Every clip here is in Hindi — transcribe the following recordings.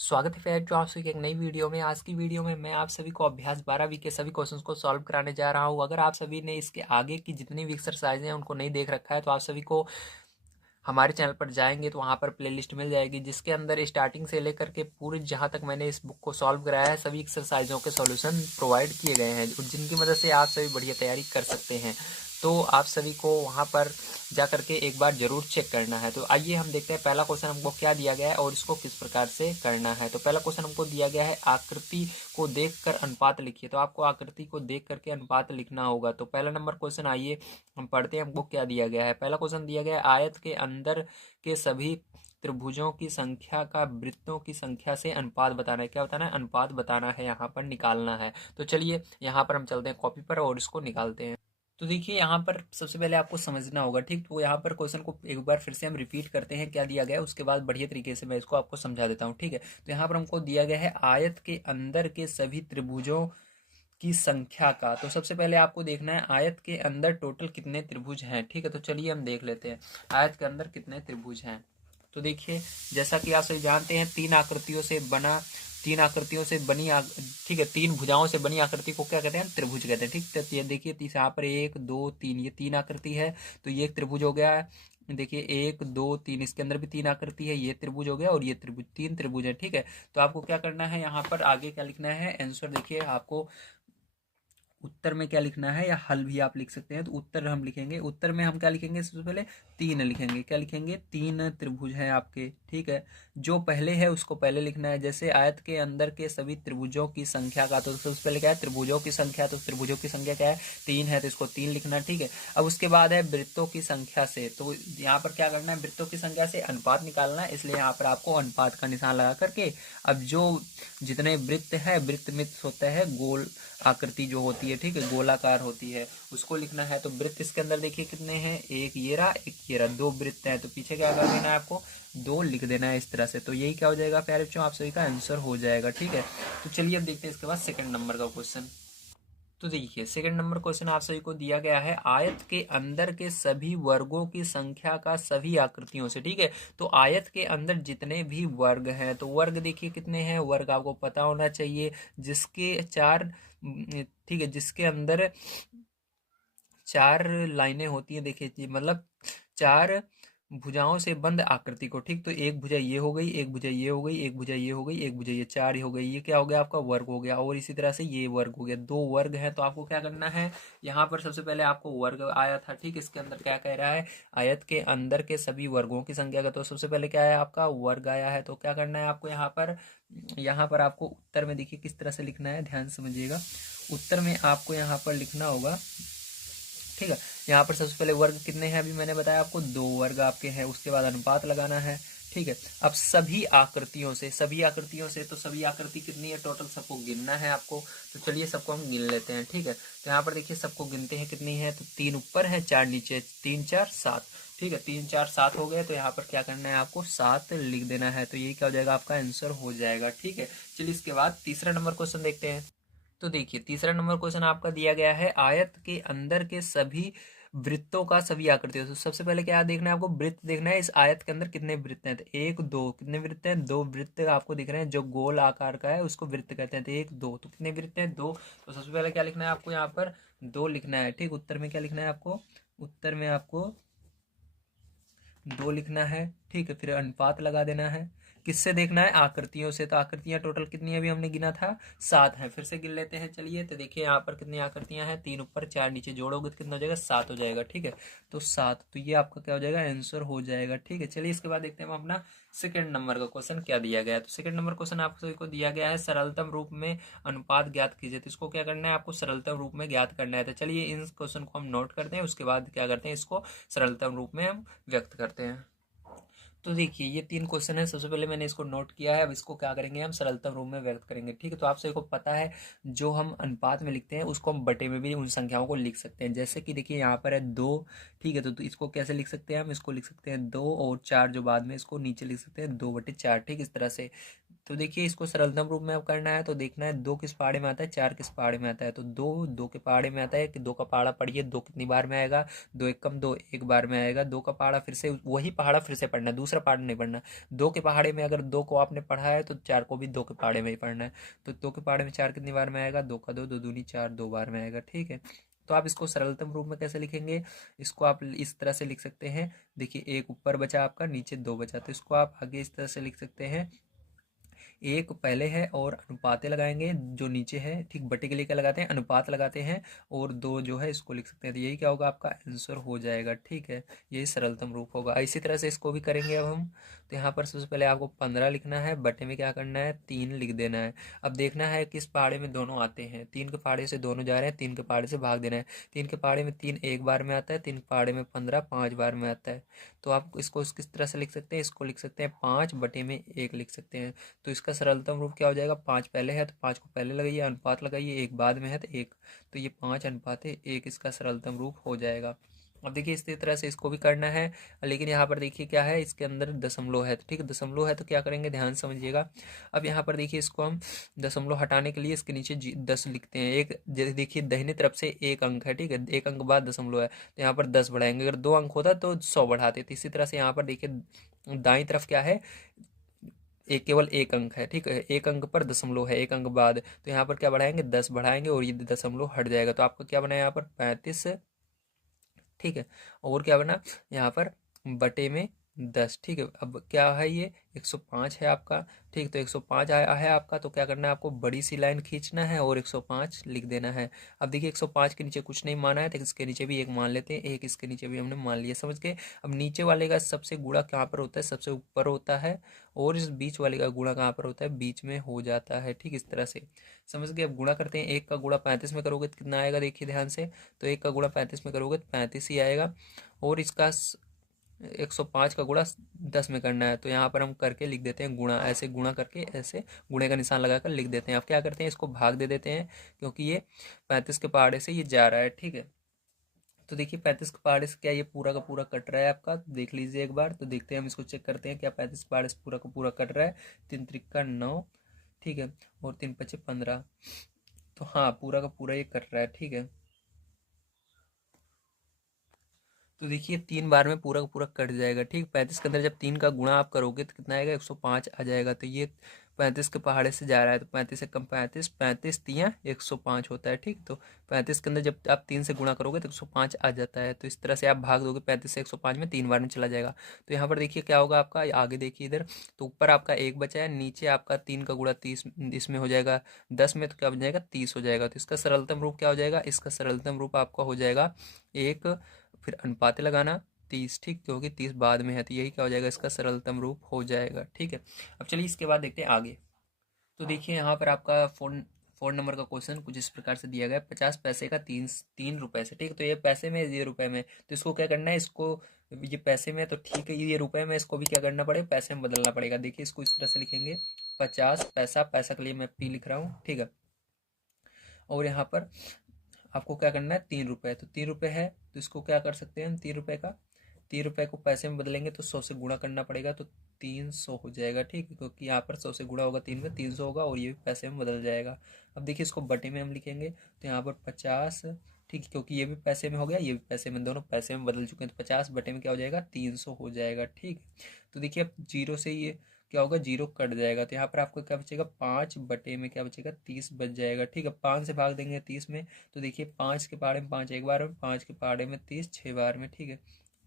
स्वागत है फ्रेंड्स आप सभी की एक नई वीडियो में। आज की वीडियो में मैं आप सभी को अभ्यास 12वीं के सभी क्वेश्चंस को सॉल्व कराने जा रहा हूं। अगर आप सभी ने इसके आगे की जितनी भी एक्सरसाइज हैं उनको नहीं देख रखा है तो आप सभी को हमारे चैनल पर जाएंगे तो वहां पर प्लेलिस्ट मिल जाएगी, जिसके अंदर स्टार्टिंग से लेकर के पूरे जहां तक मैंने इस बुक को सॉल्व कराया है सभी एक्सरसाइजों के सॉल्यूशन प्रोवाइड किए गए हैं, जिनकी मदद से आप सभी बढ़िया तैयारी कर सकते हैं। तो आप सभी को वहां पर जा करके एक बार जरूर चेक करना है। तो आइए हम देखते हैं पहला क्वेश्चन हमको क्या दिया गया है और इसको किस प्रकार से करना है। तो पहला क्वेश्चन हमको दिया गया है आकृति को देखकर अनुपात लिखिए। तो आपको आकृति को देख करके अनुपात लिखना होगा। तो पहला नंबर क्वेश्चन आइए हम पढ़ते हैं, हमको क्या दिया गया है। पहला क्वेश्चन दिया गया है आयत के अंदर के सभी त्रिभुजों की संख्या का वृत्तों की संख्या से अनुपात बताना है। क्या बताना है? अनुपात बताना है, यहाँ पर निकालना है। तो चलिए यहाँ पर हम चलते हैं कॉपी पर और इसको निकालते हैं। तो देखिए यहाँ पर सबसे पहले आपको समझना होगा, ठीक। तो यहाँ पर क्वेश्चन को एक बार फिर से हम रिपीट करते हैं क्या दिया गया है, उसके बाद बढ़िया तरीके से मैं इसको आपको समझा देता हूँ, ठीक है। तो यहाँ पर हमको दिया गया है आयत के अंदर के सभी त्रिभुजों की संख्या का। तो सबसे पहले आपको देखना है आयत के अंदर टोटल कितने त्रिभुज हैं, ठीक है। तो चलिए हम देख लेते हैं आयत के अंदर कितने त्रिभुज हैं। तो देखिए जैसा कि आप सभी जानते हैं तीन आकृतियों से बनी ठीक है, तीन भुजाओं से बनी आकृति को क्या कहते हैं? त्रिभुज कहते हैं, ठीक। तो ये देखिए यहाँ पर एक दो तीन, ये तीन आकृति है तो ये एक त्रिभुज हो गया है। देखिए एक दो तीन, इसके अंदर भी तीन आकृति है, ये त्रिभुज हो गया और ये त्रिभुज, तीन त्रिभुज है, ठीक है। तो आपको क्या करना है, यहाँ पर आगे क्या लिखना है आंसर। देखिए आपको उत्तर में क्या लिखना है या हल भी आप लिख सकते हैं। तो उत्तर हम लिखेंगे, उत्तर में हम क्या लिखेंगे? सबसे पहले तीन लिखेंगे। क्या लिखेंगे? तीन त्रिभुज हैं आपके, ठीक है। जो पहले है उसको पहले लिखना है। जैसे आयत के अंदर के सभी त्रिभुजों की संख्या का, तो सबसे पहले क्या है? त्रिभुजों की संख्या। तो त्रिभुजों की संख्या क्या है? तीन है, तो इसको तीन लिखना, ठीक है। अब उसके बाद है वृत्तों की संख्या से। तो यहाँ पर क्या करना है? वृत्तों की संख्या से अनुपात निकालना है, इसलिए यहाँ पर आपको अनुपात का निशान लगा करके अब जो जितने वृत्त है, वृत्त में होता है गोल आकृति जो होती है, ठीक है, गोलाकार होती है, उसको लिखना है। तो वृत्त इसके अंदर देखिए कितने हैं? एक ये रहा, एक ये रहा, दो वृत्त हैं। तो पीछे क्या कर देना है आपको? दो लिख देना है इस तरह से। तो यही क्या हो जाएगा प्यारे बच्चों? आप सभी का आंसर हो जाएगा, ठीक है। तो चलिए अब देखते हैं इसके बाद सेकंड नंबर का क्वेश्चन। तो देखिए सेकंड नंबर क्वेश्चन आप सभी को दिया गया है आयत के अंदर के सभी वर्गों की संख्या का सभी आकृतियों से, ठीक है। तो आयत के अंदर जितने भी वर्ग हैं, तो वर्ग देखिए कितने हैं? वर्ग आपको पता होना चाहिए, जिसके चार, ठीक है, जिसके अंदर चार लाइनें होती हैं। देखिए मतलब चार भुजाओं से बंद आकृति को, ठीक। तो एक भुजा ये हो गई, एक भुजा ये हो गई, एक भुजा ये हो गई, एक भुजा ये, चार ही हो गई। ये क्या हो गया? आपका वर्ग हो गया। और इसी तरह से ये वर्ग हो गया, दो वर्ग है। तो आपको क्या करना है? यहाँ पर सबसे पहले आपको वर्ग आया था, ठीक। इसके अंदर क्या कह रहा है? आयत के अंदर के सभी वर्गों की संख्या का। तो सबसे पहले क्या है? आपका वर्ग आया है। तो क्या करना है आपको यहाँ पर आपको उत्तर में देखिए किस तरह से लिखना है, ध्यान से समझिएगा। उत्तर में आपको यहाँ पर लिखना होगा, ठीक है। यहाँ पर सबसे पहले वर्ग कितने हैं? अभी मैंने बताया आपको दो वर्ग आपके हैं। उसके बाद अनुपात लगाना है, ठीक है। अब सभी आकृतियों से, तो सभी आकृति कितनी है टोटल, सबको गिनना है आपको। तो चलिए सबको हम गिन लेते हैं, ठीक है। तो यहाँ पर देखिए सबको गिनते हैं कितनी है। तो तीन ऊपर है, चार नीचे, तीन चार सात, ठीक है। तीन चार सात हो गए। तो यहाँ पर क्या करना है आपको? सात लिख देना है। तो यही क्या हो जाएगा? आपका आंसर हो जाएगा, ठीक है। चलिए इसके बाद तीसरा नंबर क्वेश्चन देखते हैं। तो देखिए तीसरा नंबर क्वेश्चन आपका दिया गया है आयत के अंदर के सभी वृत्तों का सभी आकृतियों। तो सबसे पहले क्या देखना है आपको? वृत्त देखना है। इस आयत के अंदर कितने वृत्त हैं? तो एक दो, कितने वृत्त हैं? दो वृत्त आपको दिख रहे हैं, जो गोल आकार का है उसको वृत्त कहते हैं। तो एक दो, तो कितने वृत्त हैं? दो। तो सबसे पहले क्या लिखना है आपको? यहाँ पर दो लिखना है, ठीक। उत्तर में क्या लिखना है आपको? उत्तर में आपको दो लिखना है, ठीक है। फिर अनुपात लगा देना है। किससे देखना है? आकृतियों से। तो आकृतियां टोटल कितनी अभी हमने गिना था? सात है। फिर से गिन लेते हैं, चलिए। तो देखिए यहाँ पर कितनी आकृतियां हैं? तीन ऊपर चार नीचे, जोड़ोगे तो कितना हो जाएगा? सात हो जाएगा, ठीक है। तो सात, तो ये आपका क्या हो जाएगा? आंसर हो जाएगा, ठीक है। चलिए इसके बाद देखते हैं हम अपना सेकंड नंबर का क्वेश्चन क्या दिया गया है। तो सेकंड नंबर क्वेश्चन आप सभी को दिया गया है सरलतम रूप में अनुपात ज्ञात कीजिए। तो इसको क्या करना है आपको? सरलतम रूप में ज्ञात करना है। तो चलिए इन क्वेश्चन को हम नोट करते हैं, उसके बाद क्या करते हैं, इसको सरलतम रूप में हम व्यक्त करते हैं। तो देखिए ये तीन क्वेश्चन है। सबसे पहले मैंने इसको नोट किया है, अब इसको क्या करेंगे? हम सरलतम रूप में व्यक्त करेंगे, ठीक है। तो आप सभी को पता है जो हम अनुपात में लिखते हैं उसको हम बटे में भी उन संख्याओं को लिख सकते हैं। जैसे कि देखिए यहाँ पर है दो, ठीक है। तो इसको कैसे लिख सकते हैं हम? इसको लिख सकते हैं दो, और चार जो बाद में, इसको नीचे लिख सकते हैं दो बटे चार, ठीक। इस तरह से तो देखिए इसको सरलतम रूप में अब करना है तो देखना है 2 किस पहाड़े में आता है, 4 किस पहाड़े में आता है। तो 2 के पहाड़े में आता है कि 2 का पहाड़ा पढ़िए, 2 कितनी बार में आएगा, 2 एक कम 2 एक बार में आएगा। 2 का पहाड़ा फिर से वही पहाड़ा फिर से पढ़ना है, दूसरा पहाड़ा नहीं पढ़ना। 2 के पहाड़े में अगर 2 को आपने पढ़ा है तो 4 को भी 2 के पहाड़े में ही पढ़ना है। तो 2 के पहाड़े में 4 कितनी बार में आएगा, 2 का 2, 2 दूनी 4, 2 बार में आएगा। ठीक है, तो आप इसको सरलतम रूप में कैसे लिखेंगे, इसको आप इस तरह से लिख सकते हैं। देखिए एक ऊपर बचा आपका, नीचे 2 बचा, तो इसको आप आगे इस तरह से लिख सकते हैं। एक पहले है और अनुपाते लगाएंगे जो नीचे है, ठीक बटे के लिए क्या लगाते हैं, अनुपात लगाते हैं, और 2 जो है इसको लिख सकते हैं। तो यही क्या होगा, आपका आंसर हो जाएगा। ठीक है, यही सरलतम रूप होगा। इसी तरह से इसको भी करेंगे अब हम। तो यहाँ पर सबसे पहले आपको 15 लिखना है, बटे में क्या करना है, 3 लिख देना है। अब देखना है किस पहाड़े में दोनों आते हैं। 3 के पहाड़े से दोनों जा रहे हैं, 3 के पहाड़े से भाग देना है। 3 के पहाड़े में 3 एक बार में आता है, 3 के पहाड़े में 15 5 बार में आता है। तो आप इसको किस तरह से लिख सकते हैं, इसको लिख सकते हैं 5 बटे में 1 लिख सकते हैं। तो इसका सरलतम रूप क्या हो जाएगा, 5 पहले है तो 5 को पहले लगाइए, अनुपात लगाइए, 1 बाद में है तो 1, तो ये 5 अनुपात 1 इसका सरलतम रूप हो जाएगा। अब देखिए इसी तरह से इसको भी करना है, लेकिन यहाँ पर देखिए क्या है, इसके अंदर दशमलव है। तो ठीक है, दशमलव है तो क्या करेंगे, ध्यान समझिएगा। अब यहाँ पर देखिए इसको हम दशमलव हटाने के लिए इसके नीचे 10 लिखते हैं। एक देखिए दाहिने तरफ से एक अंक है, ठीक है, एक अंक बाद दशमलव है, तो यहाँ पर 10 बढ़ाएंगे। अगर 2 अंक होता तो 100 बढ़ाते। तो इसी तरह से यहाँ पर देखिए दाई तरफ क्या है, एक केवल एक अंक है, ठीक है, एक अंक पर दशमलव है, एक अंक बाद, तो यहाँ पर क्या बढ़ाएंगे, 10 बढ़ाएंगे और ये दशमलव हट जाएगा। तो आपको क्या बना यहाँ पर 35, ठीक है, और क्या बना यहाँ पर बटे में 10। ठीक है, अब क्या है ये 105 है आपका। ठीक, तो 105 आया है आपका, तो क्या करना है, आपको बड़ी सी लाइन खींचना है और 105 लिख देना है। अब देखिए 105 के नीचे कुछ नहीं माना है तो इसके नीचे भी एक मान लेते हैं, एक इसके नीचे भी हमने मान लिया, समझ के। अब नीचे वाले का सबसे गुणा कहाँ पर होता है, सबसे ऊपर होता है, और इस बीच वाले का गुणा कहाँ पर होता है, बीच में हो जाता है। ठीक, इस तरह से समझ गए। अब गुणा करते हैं, 1 का गुणा 35 में करोगे तो कितना आएगा, देखिए ध्यान से। तो 1 का गुणा 35 में करोगे तो 35 ही आएगा, और इसका 105 का गुणा 10 में करना है, तो यहाँ पर हम करके लिख देते हैं गुणा, ऐसे गुणा करके ऐसे गुणे का निशान लगाकर लिख देते हैं। अब क्या करते हैं, इसको भाग दे देते हैं, क्योंकि ये 35 के पहाड़े से ये जा रहा है। ठीक है, तो देखिए 35 के पहाड़े से क्या ये पूरा का पूरा कट रहा है आपका, देख लीजिए एक बार। तो देखते हैं, हम इसको चेक करते हैं क्या 35 के पहाड़े से पूरा का पूरा कट रहा है। 3 त्रिका 9, ठीक है, और 3 पचे 15, तो हाँ पूरा का पूरा ये कट रहा है। ठीक है, तो देखिए 3 बार में पूरा का पूरा कट जाएगा। ठीक, 35 के अंदर जब 3 का गुणा आप करोगे तो कितना आएगा, 105 आ जाएगा। तो ये 35 के पहाड़े से जा रहा है, तो 35 से कम 35, 35 तियाँ 105 होता है। ठीक, तो 35 के अंदर जब आप 3 से गुणा करोगे तो 105 आ जाता है। तो इस तरह से आप भाग दोगे 35 से 105 में, 3 बार में चला जाएगा। तो यहाँ पर देखिए क्या होगा आपका, आगे देखिए इधर, तो ऊपर आपका 1 बचा है, नीचे आपका 3 का गुणा 30 इसमें हो जाएगा, 10 में, तो क्या बन जाएगा, 30 हो जाएगा। तो इसका सरलतम रूप क्या हो जाएगा, इसका सरलतम रूप आपका हो जाएगा 1, फिर अनुपाते लगाना 30, ठीक, क्योंकि 30 बाद में है, तो यही क्या हो जाएगा, इसका सरलतम रूप हो जाएगा। ठीक है, अब चलिए इसके बाद देखते हैं आगे। तो देखिए यहाँ पर आपका फोन नंबर का क्वेश्चन कुछ इस प्रकार से दिया गया है, 50 पैसे का 3 रुपए से। ठीक, तो ये पैसे में, ये रुपए में, तो इसको क्या करना है, इसको ये पैसे में तो ठीक है, ये रुपए में, इसको भी क्या करना पड़ेगा, पैसे में बदलना पड़ेगा। देखिए इसको इस तरह से लिखेंगे, 50 पैसा, पैसा के लिए मैं पी लिख रहा हूँ, ठीक है, और यहाँ पर आपको क्या करना है, 3 रुपए, तो 3 रुपए है, तो इसको क्या कर सकते हैं हम, 3 रुपए का, 3 रुपए को पैसे में बदलेंगे तो 100 से गुणा करना पड़ेगा, तो 300 हो जाएगा। ठीक है, क्योंकि यहाँ पर 100 से गुणा होगा 3 में, 300 होगा, और ये भी पैसे में बदल जाएगा। अब देखिए इसको बटे में हम लिखेंगे, तो यहाँ पर 50, ठीक है, क्योंकि ये भी पैसे में हो गया, ये भी पैसे में, दोनों पैसे में बदल चुके हैं, तो 50 बटे में क्या हो जाएगा, 300 हो जाएगा। ठीक है, तो देखिए अब जीरो से ये क्या होगा, जीरो कट जाएगा, तो यहाँ पर आपको क्या बचेगा, 5 बटे में क्या बचेगा, 30 बच जाएगा। ठीक है, 5 से भाग देंगे 30 में, तो देखिए 5 के पहाड़े में 5 एक बार में, 5 के पहाड़े में 30 6 बार में। ठीक है,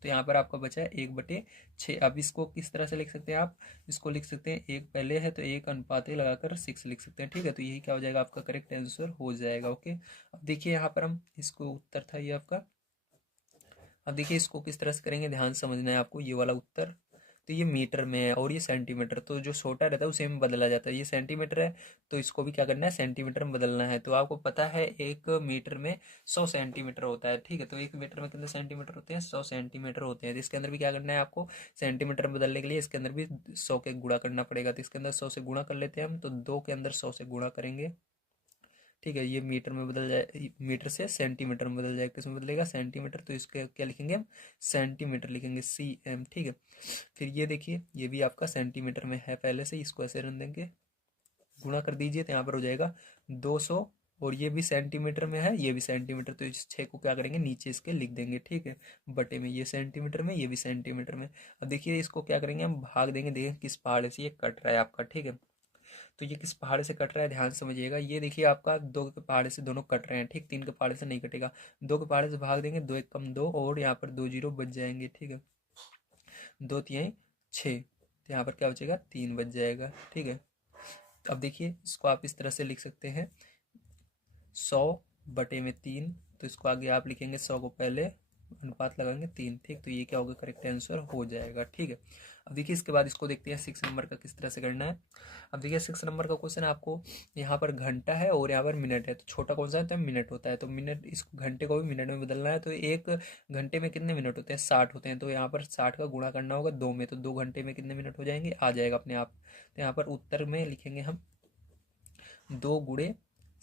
तो यहाँ पर आपका बचा है 1/6। अब इसको किस तरह से लिख सकते हैं आप, इसको लिख सकते हैं, एक पहले है तो एक अनुपाते लगाकर 6 लिख सकते हैं। ठीक है, तो यही क्या हो जाएगा, आपका करेक्ट आंसर हो जाएगा। ओके, अब देखिए यहाँ पर हम, इसको उत्तर था ये आपका। अब देखिए इसको किस तरह से करेंगे, ध्यान समझना है आपको, ये वाला उत्तर, तो ये मीटर में है और ये सेंटीमीटर, तो जो छोटा रहता है उसे में बदला जाता है, ये सेंटीमीटर है, तो इसको भी क्या करना है, सेंटीमीटर में बदलना है। तो आपको पता है 1 मीटर में 100 सेंटीमीटर होता है। ठीक है, तो 1 मीटर में कितने सेंटीमीटर होते हैं, 100 सेंटीमीटर होते हैं। तो इसके अंदर भी क्या करना है आपको, सेंटीमीटर में बदलने के लिए इसके अंदर भी 100 के गुणा करना पड़ेगा। तो इसके अंदर 100 से गुणा कर लेते हैं हम, तो 2 के अंदर 100 से गुणा करेंगे। ठीक है, ये मीटर में बदल जाए, मीटर से सेंटीमीटर में बदल जाएगा, किसमें बदलेगा, सेंटीमीटर, तो इसके क्या लिखेंगे हम, सेंटीमीटर लिखेंगे, CM। ठीक है, फिर ये देखिए, ये भी आपका सेंटीमीटर में है पहले से, इसको ऐसे रन देंगे, गुणा कर दीजिए तो यहाँ पर हो जाएगा 200, और ये भी सेंटीमीटर में है, ये भी सेंटीमीटर, तो इस 6 को क्या करेंगे नीचे इसके लिख देंगे, ठीक है, बटे में, ये सेंटीमीटर में, ये भी सेंटीमीटर में। अब देखिए इसको क्या करेंगे हम भाग देंगे, देखिए किस पहाड़ से ये कट रहा है आपका, ठीक है, तो ये किस पहाड़ से कट रहा है ध्यान से समझिएगा। ये देखिए आपका 2 के पहाड़ से दोनों कट रहे हैं, ठीक, 3 के पहाड़ से नहीं कटेगा, 2 के पहाड़ से भाग देंगे, 2 एक कम 2, और यहाँ पर 2 जीरो बच जाएंगे, ठीक है, 2 तिहाई 6, तो यहाँ पर क्या बचेगा 3 बच जाएगा, ठीक है। अब देखिए इसको आप इस तरह से लिख सकते हैं 100/3, तो इसको आगे आप लिखेंगे 100 को पहले अनुपात लगाएंगे 3, ठीक, तो ये क्या होगा करेक्ट आंसर हो जाएगा, ठीक है। अब देखिए इसके बाद इसको देखते हैं 6 नंबर का किस तरह से करना है। अब देखिए 6 नंबर का क्वेश्चन आपको यहाँ पर घंटा है और यहाँ पर मिनट है, तो छोटा कौन सा है तो मिनट होता है, तो मिनट, इस घंटे को भी मिनट में बदलना है, तो एक घंटे में कितने मिनट होते हैं 60 होते हैं, तो यहाँ पर 60 का गुणा करना होगा 2 में, तो 2 घंटे में कितने मिनट हो जाएंगे आ जाएगा अपने आप। तो यहाँ पर उत्तर में लिखेंगे हम 2 गुणे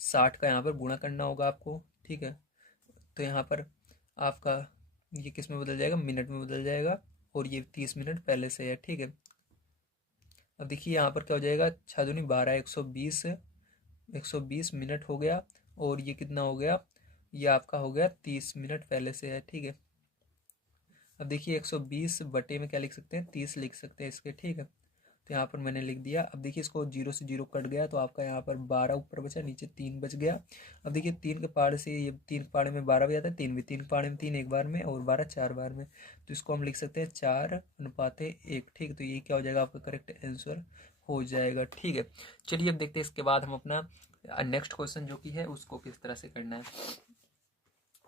60 का यहाँ पर गुणा करना होगा आपको, ठीक है, तो यहाँ पर आपका ये किस में बदल जाएगा मिनट में बदल जाएगा, और ये 30 मिनट पहले से है, ठीक है। अब देखिए यहाँ पर क्या हो जाएगा 6 दूनी 12, 120 मिनट हो गया, और ये कितना हो गया, ये आपका हो गया 30 मिनट पहले से है, ठीक है। अब देखिए 120 बटे में क्या लिख सकते हैं 30 लिख सकते हैं इसके, ठीक है, तो यहाँ पर मैंने लिख दिया। अब देखिए इसको 0 से 0 कट गया, तो आपका यहाँ पर 12 ऊपर बचा, नीचे 3 बच गया। अब देखिए 3 के पहाड़ से, ये 3 के पहाड़े में 12 भी आता है, 3 भी, 3 के पहाड़े में 3 एक बार में, और 12 4 बार में, तो इसको हम लिख सकते हैं 4:1, ठीक, तो ये क्या हो जाएगा आपका करेक्ट आंसर हो जाएगा, ठीक है। चलिए अब देखते हैं इसके बाद हम अपना नेक्स्ट क्वेश्चन जो कि है उसको किस तरह से करना है।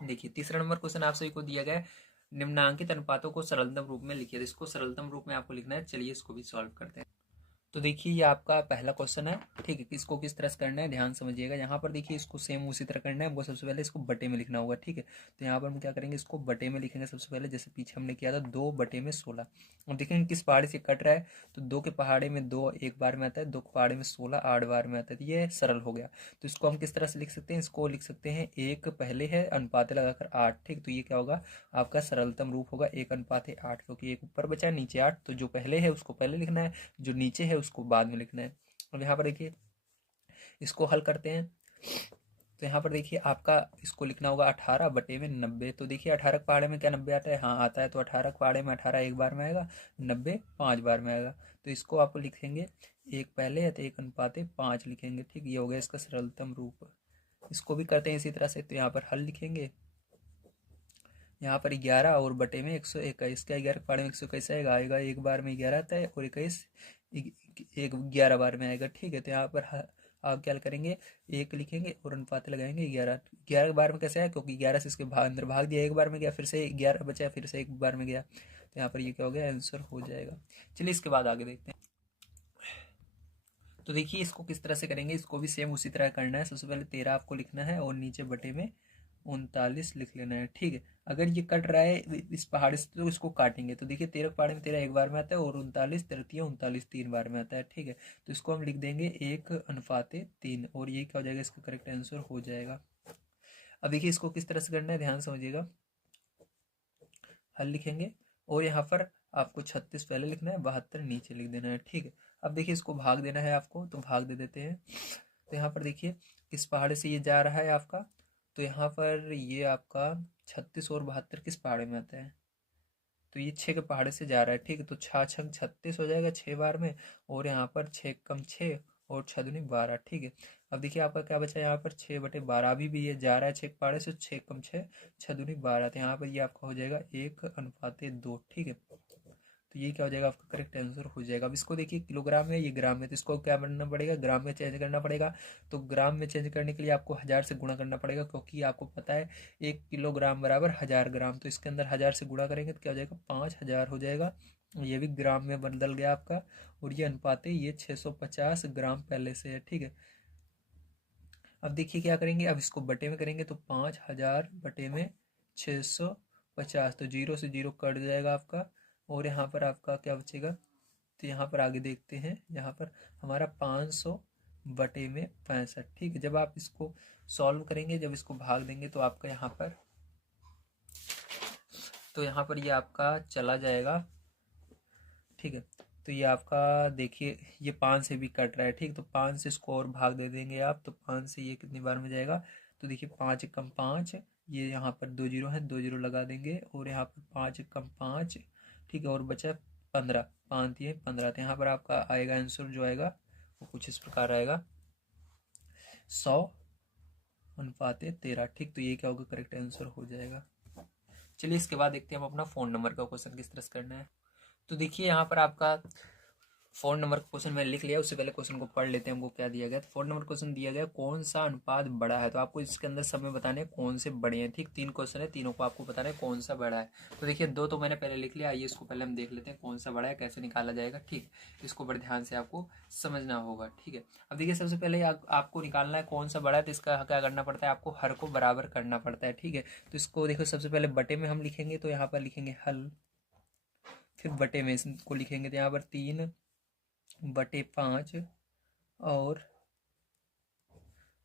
देखिए तीसरा नंबर क्वेश्चन आप सभी को दिया गया है, निम्नांकित अनुपातों को सरलतम रूप में लिखिए, तो इसको सरलतम रूप में आपको लिखना है। चलिए इसको भी सॉल्व करते हैं। तो देखिए ये आपका पहला क्वेश्चन है, ठीक है, इसको किस तरह से करना है ध्यान समझिएगा। यहाँ पर देखिए इसको सेम उसी तरह करना है, हमको सबसे पहले इसको बटे में लिखना होगा, ठीक है, तो यहाँ पर हम क्या करेंगे इसको बटे में लिखेंगे सबसे पहले, जैसे पीछे हमने किया था 2/16। अब देखेंगे किस पहाड़े से कट रहा है, तो 2 के पहाड़े में 2 एक बार में आता है, 2 के पहाड़े में 16 8 बार में आता है, तो ये सरल हो गया। तो इसको हम किस तरह से लिख सकते हैं, इसको लिख सकते हैं 1 पहले है अनुपात लगाकर 8, ठीक, तो ये क्या होगा आपका सरलतम रूप होगा 1:8, क्योंकि एक ऊपर बचा है नीचे 8, तो जो पहले है उसको पहले लिखना है, जो नीचे है उसको बाद में लिखना है। और यहाँ पर देखिए इसको हल करते हैं, तो यहाँ पर देखिए आपका इसको लिखना होगा 18/90, तो देखिए 18 के पहाड़े में क्या 90 आता है, हाँ आता है, तो 18 के पहाड़े में 18 एक बार में आएगा, 90 5 बार में आएगा, तो इसको आपको लिखेंगे 1 पहले है तो 1:5 लिखेंगे, ठीक, ये हो गया इसका सरलतम रूप। इसको भी करते हैं इसी तरह से, तो यहाँ पर हल लिखेंगे, यहाँ पर 11 और बटे में 121, क्या 11 के पहाड़े में 121 आएगा, एक बार में 11 आता है, और 21 एक 11 बार में आएगा, ठीक है, तो यहाँ पर आप क्या करेंगे 1 लिखेंगे और अनुपात लगाएंगे 11, 11 बार में कैसे आया, क्योंकि 11 से इसके अंदर भाग दिया, एक बार में गया, फिर से 11 बचा, फिर से एक बार में गया, तो यहाँ पर ये क्या हो गया आंसर हो जाएगा। चलिए इसके बाद आगे देखते हैं। तो देखिए इसको किस तरह से करेंगे, इसको भी सेम उसी तरह करना है। सबसे पहले 13 आपको लिखना है, और नीचे बटे में 39 लिख लेना है, ठीक है। अगर ये कट रहा है इस पहाड़ से, तो इसको काटेंगे, तो देखिए 13 पहाड़ में 13 एक बार में आता है, और 39 तृतीय 39 3 बार में आता है, ठीक है, तो इसको हम लिख देंगे 1:3, और ये क्या हो जाएगा इसका करेक्ट आंसर हो जाएगा। अब देखिए इसको किस तरह से करना है ध्यान समझिएगा, हल लिखेंगे, और यहाँ पर आपको 36 पहले लिखना है, 72 नीचे लिख देना है, ठीक है। अब देखिए इसको भाग देना है आपको, तो भाग दे देते हैं। तो यहाँ पर देखिए किस पहाड़े से ये जा रहा है आपका, तो यहाँ पर ये आपका 36 और 72 किस पहाड़े में आता है, तो ये 6 के पहाड़े से जा रहा है, ठीक है, तो 6 छंग 36 हो जाएगा 6 बार में, और यहाँ पर 6 कम 6 और 6 दूनी 12, ठीक है। अब देखिए आपका क्या बचा यहाँ पर 6/12, अभी भी ये जा रहा है 6 के पहाड़े से, 6 कम 6 6 दूनी 12, तो यहाँ पर ये आपका हो जाएगा 1:2, ठीक है, तो ये क्या हो जाएगा आपका करेक्ट आंसर हो जाएगा। अब इसको देखिए किलोग्राम में, ये ग्राम में, तो इसको क्या करना पड़ेगा ग्राम में चेंज करना पड़ेगा, तो ग्राम में चेंज करने के लिए आपको 1000 से गुणा करना पड़ेगा, क्योंकि आपको पता है 1 किलोग्राम बराबर 1000 ग्राम, तो इसके अंदर 1000 से गुणा करेंगे तो क्या हो जाएगा 5000 हो जाएगा, ये भी ग्राम में बदल गया आपका, और ये अनुपात है ये 650 ग्राम पहले से है, ठीक है। अब देखिए क्या करेंगे, अब इसको बटे में करेंगे, तो 5000 बटे में 650, तो 0 से 0 कट जाएगा आपका, और यहाँ पर आपका क्या बचेगा, तो यहाँ पर आगे देखते हैं, यहाँ पर हमारा 500 बटे में 65, ठीक है। जब आप इसको सॉल्व करेंगे, जब इसको भाग देंगे, तो आपका यहाँ पर, तो यहाँ पर ये आपका चला जाएगा, ठीक है, तो ये आपका देखिए ये 5 से भी कट रहा है, ठीक। तो 5 से इसको और भाग दे देंगे आप, तो 5 से ये कितनी बार में जाएगा, तो देखिए 5 एकम 5, ये यहाँ पर 2 जीरो है, 2 जीरो लगा देंगे, और यहाँ पर 5 एकम 5, ठीक है, और बचा 15, 5 ये 15, तो यहाँ पर आपका आएगा आंसर जो आएगा वो कुछ इस प्रकार आएगा 100:13, ठीक। तो ये क्या होगा, करेक्ट आंसर हो जाएगा। चलिए इसके बाद देखते हैं हम अपना फ़ोन नंबर का क्वेश्चन किस तरह से करना है। तो देखिए यहाँ पर आपका फ़ोन नंबर का क्वेश्चन मैंने लिख लिया, उससे पहले क्वेश्चन को पढ़ लेते हैं हमको क्या दिया गया। तो फ़ोन नंबर क्वेश्चन दिया गया कौन सा अनुपात बड़ा है, तो आपको इसके अंदर सब में बताने हैं कौन से बड़े हैं, ठीक। 3 क्वेश्चन है, तीनों को आपको बताना है कौन सा बड़ा है। तो देखिए 2 तो मैंने पहले लिख लिया, आइए इसको पहले हम देख लेते हैं कौन सा बड़ा है, कैसे निकाला जाएगा, ठीक। इसको बड़े ध्यान से आपको समझना होगा, ठीक है। अब देखिए सबसे पहले आपको निकालना है कौन सा बड़ा है, तो इसका क्या करना पड़ता है, आपको हर को बराबर करना पड़ता है, ठीक है। तो इसको देखो सबसे पहले बटे में हम लिखेंगे, तो यहाँ पर लिखेंगे हल, फिर बटे में इसको लिखेंगे, तो यहाँ पर 3/5 और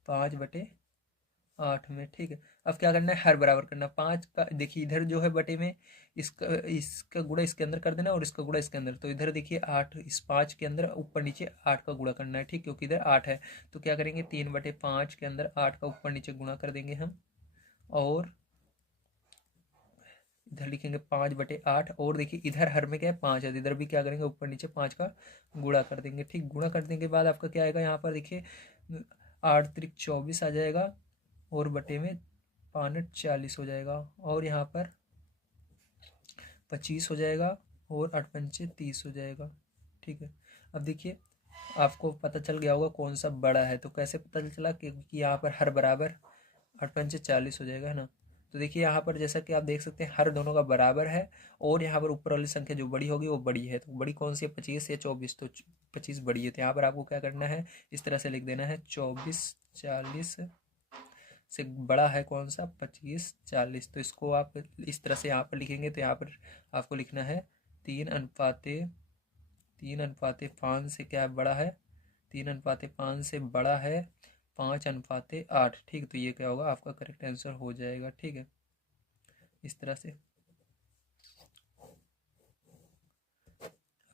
5/8 में, ठीक है। अब क्या करना है, हर बराबर करना, 5 का देखिए इधर जो है बटे में इसका इसका गुणा इसके अंदर कर देना और इसका गुणा इसके अंदर, तो इधर देखिए 8 इस 5 के अंदर ऊपर नीचे 8 का गुणा करना है, ठीक, क्योंकि इधर 8 है। तो क्या करेंगे 3/5 के अंदर 8 का ऊपर नीचे गुणा कर देंगे हम, और इधर लिखेंगे 5/8, और देखिए इधर हर में क्या है 5 है, तो इधर भी क्या करेंगे ऊपर नीचे 5 का गुणा कर देंगे, ठीक। गुणा करने के बाद आपका क्या आएगा, यहाँ पर देखिए 8×3 = 24 आ जाएगा, और बटे में 5×8 = 40 हो जाएगा, और यहाँ पर 25 हो जाएगा, और 8×5 = 30 हो जाएगा, ठीक है। अब देखिए आपको पता चल गया होगा कौन सा बड़ा है, तो कैसे पता चला, क्योंकि यहाँ पर हर बराबर 8×5 = 40 हो जाएगा, है ना। तो देखिए यहाँ पर जैसा कि आप देख सकते हैं हर दोनों का बराबर है, और यहाँ पर ऊपर वाली संख्या जो बड़ी होगी वो बड़ी है, तो बड़ी कौन सी है, 25 या 24, तो 25 बड़ी है, तो यहाँ पर आपको क्या करना है, इस तरह से लिख देना है 24/40 से बड़ा है कौन सा, 25/40, तो इसको आप इस तरह से यहाँ पर लिखेंगे, तो यहाँ पर आपको लिखना है 3:5 से क्या बड़ा है, 3:5 से बड़ा है 5:8, ठीक। तो ये क्या होगा, आपका करेक्ट आंसर हो जाएगा, ठीक है, इस तरह से।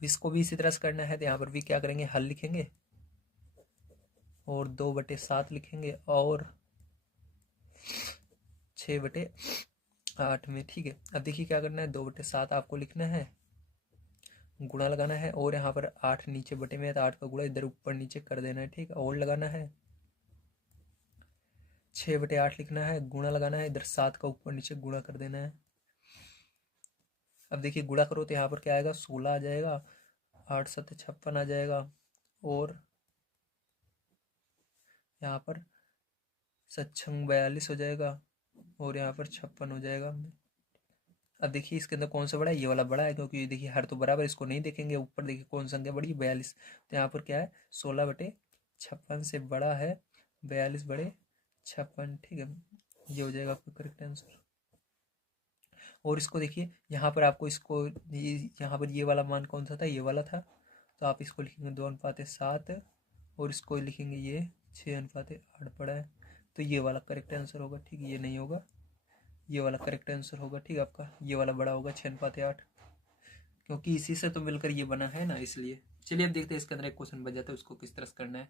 इसको भी इसी तरह से करना है, तो यहाँ पर भी क्या करेंगे, हल लिखेंगे और 2/7 लिखेंगे और 6/8 में, ठीक है। अब देखिए क्या करना है, 2/7 आपको लिखना है, गुणा लगाना है, और यहाँ पर 8 नीचे बटे में है, तो 8 का गुणा इधर ऊपर नीचे कर देना है, ठीक है, और लगाना है 6/8 लिखना है, गुणा लगाना है, इधर 7 का ऊपर नीचे गुणा कर देना है। अब देखिए गुणा करो तो यहाँ पर क्या आएगा, 16 आ जाएगा, 8×7 = 56 आ जाएगा, और यहाँ पर 7×6 = 42 हो जाएगा, और यहाँ पर 56 हो जाएगा। अब देखिए इसके अंदर कौन सा बड़ा है, ये वाला बड़ा है, क्योंकि देखिए हर तो बराबर, इसको नहीं देखेंगे, ऊपर देखिए कौन सा संख्या बड़ी है, 42, तो यहाँ पर क्या है 16/56 से बड़ा है 42/56, ठीक है। ये हो जाएगा आपका करेक्ट आंसर। और इसको देखिए यहाँ पर आपको इसको यहाँ पर ये वाला मान कौन सा था, ये वाला था, तो आप इसको लिखेंगे 2:7, और इसको लिखेंगे ये 6:8 पड़ा है, तो ये वाला करेक्ट आंसर होगा, ठीक। ये नहीं होगा, ये वाला करेक्ट आंसर होगा, ठीक। आपका ये वाला बड़ा होगा 6:8, क्योंकि इसी से तो मिलकर ये बना है ना, इसलिए। चलिए अब देखते हैं इसके अंदर एक क्वेश्चन बच जाता है, उसको किस तरह से करना है।